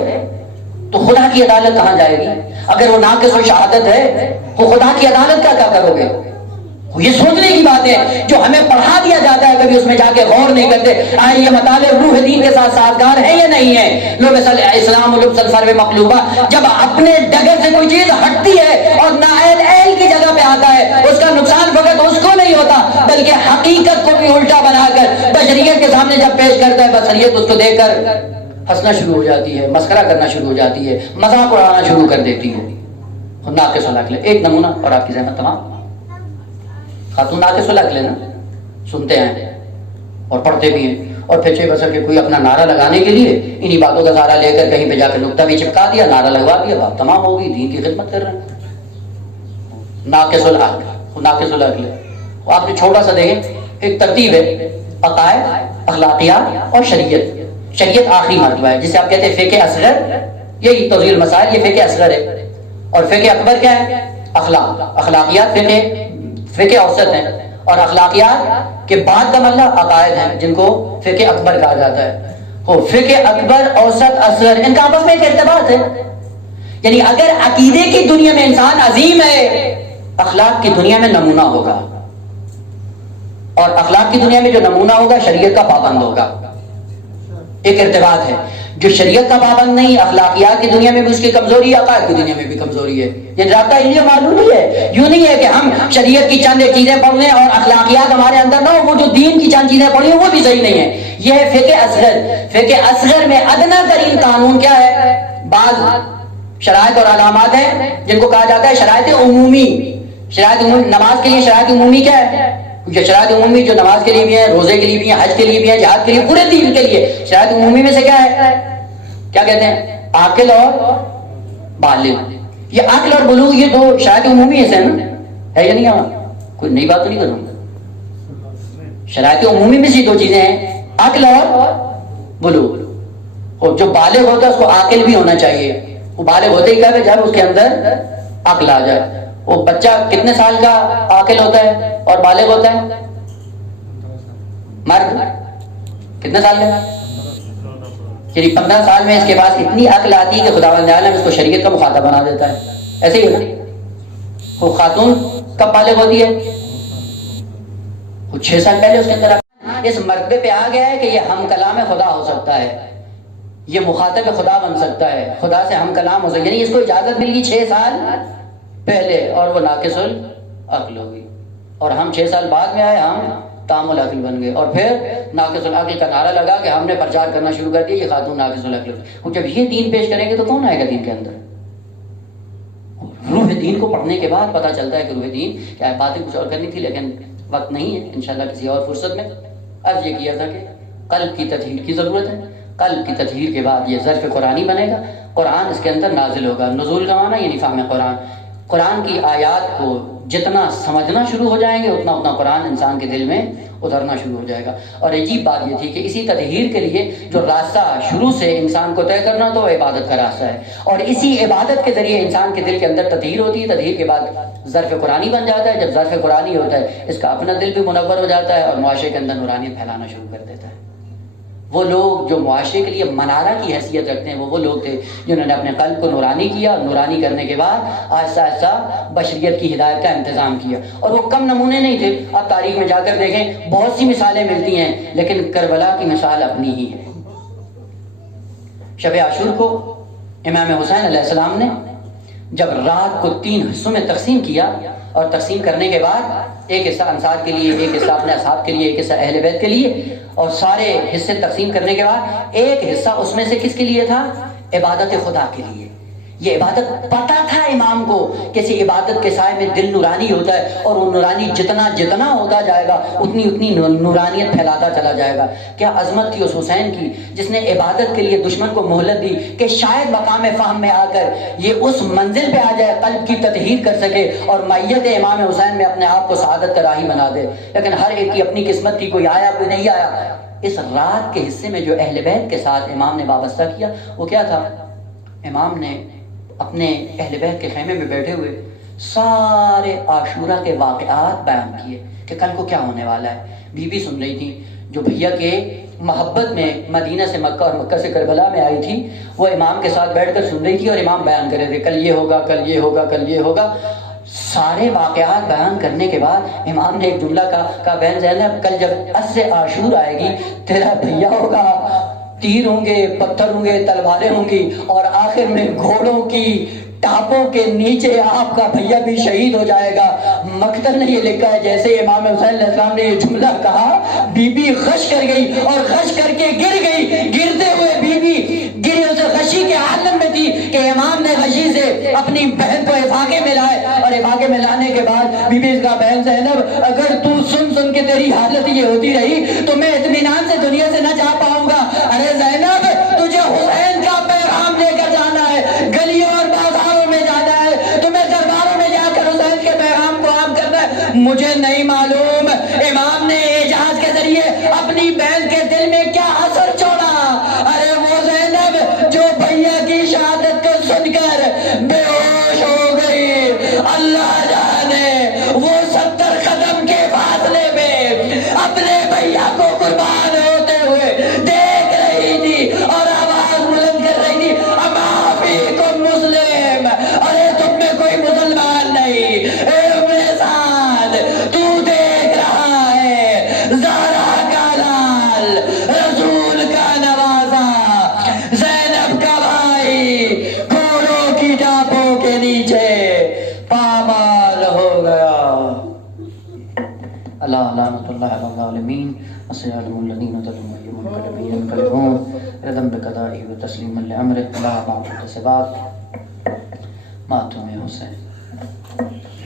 تو خدا کی عدالت کہاں جائے گی؟ اگر وہ ناقص الشہادت ہے تو خدا کی عدالت کا کیا کرو گے؟ یہ سوچنے کی بات ہے جو ہمیں پڑھا دیا جاتا ہے، کبھی اس میں جا کے غور نہیں کرتے. آئے یہ مطالعے روح دین کے ساتھ سازگار ہے یا نہیں ہے؟ لبس الاسلام لبس الفرو مقلوبہ. جب اپنے ڈگر سے کوئی چیز ہٹتی ہے اور نااہل اہل کی جگہ پہ آتا ہے، اس کا نقصان فقط اس کو نہیں ہوتا بلکہ حقیقت کو بھی الٹا بنا کر بشریت کے سامنے جب پیش کرتا ہے، بشریت اس کو دیکھ کر ہنسنا شروع ہو جاتی ہے، مسخرہ کرنا شروع ہو جاتی ہے، مذاق اڑانا شروع کر دیتی ہے. ناقص العقل. ایک نمونہ اور آپ کی زحمت تمام. خاتون ناقص العقل نا، سنتے ہیں اور پڑھتے بھی ہیں، اور پھر چھ بسر کے کوئی اپنا نعرہ لگانے کے لیے انہی باتوں کا سہارا لے کر کہیں پہ جا کر نقطہ بھی چپکا دیا، نعرہ لگوا دیا، بات تمام ہوگی، دین کی خدمت کر رہے ہیں. ناقص العقل. وہ ناقص العقل ہے. وہ آپ نے چھوٹا سا دیکھیں ایک ترتیب ہے، عقائد، اخلاقیات اور شریعت. شریعت آخری مرتبہ ہے جسے آپ کہتے ہیں فقہ اصغر، یہی توضیح المسائل، یہ فقہ اصغر ہے. اور فقہ اکبر کیا ہے؟ اخلاق. اخلاقیات فقہ اوسط ہیں، اور اخلاقیات کے بعد کا مرحلہ عقائد ہیں جن کو فقہ اکبر کہا جاتا ہے. وہ فقہ اکبر، اوسط، اصغر، ان کا آپس میں ایک ارتباط ہے. یعنی اگر عقیدے کی دنیا میں انسان عظیم ہے، اخلاق کی دنیا میں نمونہ ہوگا، اور اخلاق کی دنیا میں جو نمونہ ہوگا شریعت کا پابند ہوگا. ایک ارتباط ہے. جو شریعت کا پابند نہیں، اخلاقیات کی دنیا میں بھی اس کی کمزوری ہے، عقائد کی دنیا میں بھی کمزوری ہے. یہ رابطہ اس لیے معلوم نہیں ہے. یوں نہیں ہے کہ ہم شریعت کی چند چیزیں پڑھ لیں اور اخلاقیات ہمارے اندر نہ ہو، وہ جو دین کی چند چیزیں پڑھی ہیں وہ بھی صحیح نہیں ہے. یہ ہے فقہ اصغر. فقہ اصغر میں ادنیٰ ترین قانون کیا ہے؟ بعض شرائط اور علامات ہیں جن کو کہا جاتا ہے شرائط عمومی. شرائط عمومی نماز کے لیے شرائط عمومی کیا ہے؟ یہ شرائط عمومی جو نماز کے لیے بھی ہے، روزے کے لیے بھی ہے، حج کے لیے بھی ہے، جہاد کے لیے، پورے دین کے لیے. شرائط عمومی میں سے کیا ہے؟ کیا کہتے ہیں؟ عاقل اور بالغ. یہ عقل اور بلوغ یہ دو شرائط عمومی ہیں نا، ہے یا نہیں؟ کوئی نئی بات تو نہیں کروں گا. شرائط عمومی میں سے دو چیزیں ہیں، عقل اور بلوغ. اور جو بالغ ہوتا ہے اس کو عاقل بھی ہونا چاہیے. وہ بالغ ہوتے ہی کیا ہے جب اس کے اندر عقل آ جائے. وہ بچہ کتنے سال کا عاقل ہوتا ہے اور بالغ ہوتا ہے؟ مرد کتنے سال کا؟ یعنی 15 سال میں اس کے پاس اتنی عقل آتی ہے کہ خداوند عالم اس کو شریعت کا مخاطب بنا دیتا ہے. ایسے ہی ہے نا. وہ خاتون کب بالغ ہوتی ہے؟ وہ 6 سال پہلے اس کے اندر اس مرتبے پہ آ گیا ہے کہ یہ ہم کلام خدا ہو سکتا ہے، یہ مخاطب خدا بن سکتا ہے، خدا سے ہم کلام ہو سکتا ہے. یعنی اس کو اجازت مل گئی 6 سال پہلے، اور وہ ناقص العقل ہو گئی. اور ہم 6 سال بعد میں آئے، ہم تام العقل بن گئے، اور پھر ناقص العقل کا نعرہ لگا کہ ہم نے پرچار کرنا شروع کر دیا یہ خاتون ناقص العقل. وہ جب یہ دین پیش کریں گے تو کون آئے گا دین کے اندر؟ روح دین کو پڑھنے کے بعد پتہ چلتا ہے کہ روح دین کیا ہے. باتیں کچھ اور کرنی تھی لیکن وقت نہیں ہے، انشاءاللہ کسی اور فرصت میں. عرض یہ کیا تھا کہ قلب کی تطہیر کی ضرورت ہے. قلب کی تطہیر کے بعد یہ ظرف قرآنی بنے گا. قرآن اس کے اندر نازل ہوگا. نزول کا معنی یعنی فہم قرآن. قرآن کی آیات کو جتنا سمجھنا شروع ہو جائیں گے اتنا قرآن انسان کے دل میں اترنا شروع ہو جائے گا. اور عجیب بات یہ تھی کہ اسی تطہیر کے لیے جو راستہ شروع سے انسان کو طے کرنا تو عبادت کا راستہ ہے، اور اسی عبادت کے ذریعے انسان کے دل کے اندر تطہیر ہوتی ہے. تطہیر کے بعد ظرف قرآنی بن جاتا ہے. جب ظرف قرآنی ہوتا ہے اس کا اپنا دل بھی منور ہو جاتا ہے اور معاشرے کے اندر نورانیت پھیلانا شروع کر دیتا ہے. وہ لوگ جو معاشرے کے لیے منارہ کی حیثیت رکھتے ہیں وہ لوگ تھے جنہوں نے اپنے قلب کو نورانی کیا. نورانی کرنے کے بعد آہستہ آہستہ بشریت کی ہدایت کا انتظام کیا. اور وہ کم نمونے نہیں تھے. آپ تاریخ میں جا کر دیکھیں بہت سی مثالیں ملتی ہیں، لیکن کربلا کی مثال اپنی ہی ہے. شب عاشور کو امام حسین علیہ السلام نے جب رات کو 3 حصوں میں تقسیم کیا، اور تقسیم کرنے کے بعد ایک حصہ انصار کے لیے، ایک حصہ اپنے اصحاب کے لیے، ایک حصہ اہل بیت کے لیے، اور سارے حصے تقسیم کرنے کے بعد ایک حصہ اس میں سے کس کے لیے تھا؟ عبادت خدا کے لیے. یہ عبادت پتہ تھا امام کو کہ اس عبادت کے سائے میں دل نورانی ہوتا ہے، اور وہ نورانی جتنا ہوتا جائے گا اتنی نورانیت پھیلاتا چلا جائے گا. کیا عظمت تھی اس حسین کی جس نے عبادت کے لیے دشمن کو مہلت دی کہ شاید مقام فہم میں آ کر یہ اس منزل پہ آ جائے، قلب کی تطہیر کر سکے اور میت امام حسین میں اپنے آپ کو سعادت کا راہی بنا دے. لیکن ہر ایک کی اپنی قسمت تھی، کوئی آیا کوئی نہیں آیا. اس رات کے حصے میں جو اہل بیت کے ساتھ امام نے وابستہ کیا وہ کیا تھا؟ امام نے اپنے اہل بیت کے خیمے میں بیٹھے ہوئے سارے عاشورہ کے واقعات بیان کیے کہ کل کو کیا ہونے والا ہے. بی بی سن رہی تھی جو بھیا کے محبت میں مدینہ سے مکہ اور مکہ سے کربلا میں آئی تھی، وہ امام کے ساتھ بیٹھ کر سن رہی تھی اور امام بیان کر رہے تھے کل یہ ہوگا، کل یہ ہوگا، کل یہ ہوگا. سارے واقعات بیان کرنے کے بعد امام نے ایک جملہ کہا بہن زینب کل جب عصر عاشور آئے گی تیرا بھیا ہوگا، تیر ہوں گے، پتھر ہوں گے، تلواریں ہوں گی، اور آخر میں گھوڑوں کی ٹاپوں کے نیچے آپ کا بھیا بھی شہید ہو جائے گا. مقتل نے یہ لکھا ہے جیسے امام حسین علیہ السلام نے یہ جملہ کہا بی بی غش کر گئی اور غش کر کے گر گئی. گرتے ہوئے بی بی گری اسے غشی کے عالم میں تھی کہ امام نے غشی سے اپنی بہن کو افاقے میں لائے، اور افاقے میں لانے کے بعد بی بی اس کا بہن زینب اگر تو سن کے تیری حالت یہ ہوتی رہی تو میں اطمینان سے دنیا سے نہ جا پاؤں گا. ارے زینب تجھے حسین کا پیغام لے کر جانا ہے، گلیوں اور بازاروں میں جانا ہے، تمہیں درباروں میں جا کر حسین کے پیغام کو عام کرنا ہے. مجھے نہیں معلوم امام نے اعجاز کے ذریعے اپنی بہن کے دل میں کیا اثر چھوڑا. ارے وہ زینب جو بھیا کی شہادت کو سن کر بے ہوش ہو گئی، اللہ جانے وہ 70 قدم کے فاصلے میں اپنے بھیا کو قربان ہوتے ہوئے دیکھ رہی تھی اور آواز بلند کر رہی تھی، اما فیکم مسلم، ارے تم میں کوئی مسلمان نہیں. اے ابن سعد تو دیکھ رہا ہے زہرا کا لال، رسول کا نوازا، زینب کا بھائی گھوڑوں کی ٹاپوں کے نیچے پامال ہو گیا. اللہ علامت اللہ علی الظالمین وسيعلم الذين ظلموا أي منقلب ينقلبون رضا بقضائه وتسليما لأمره. لا معبود سواك ماتوا يا حسين.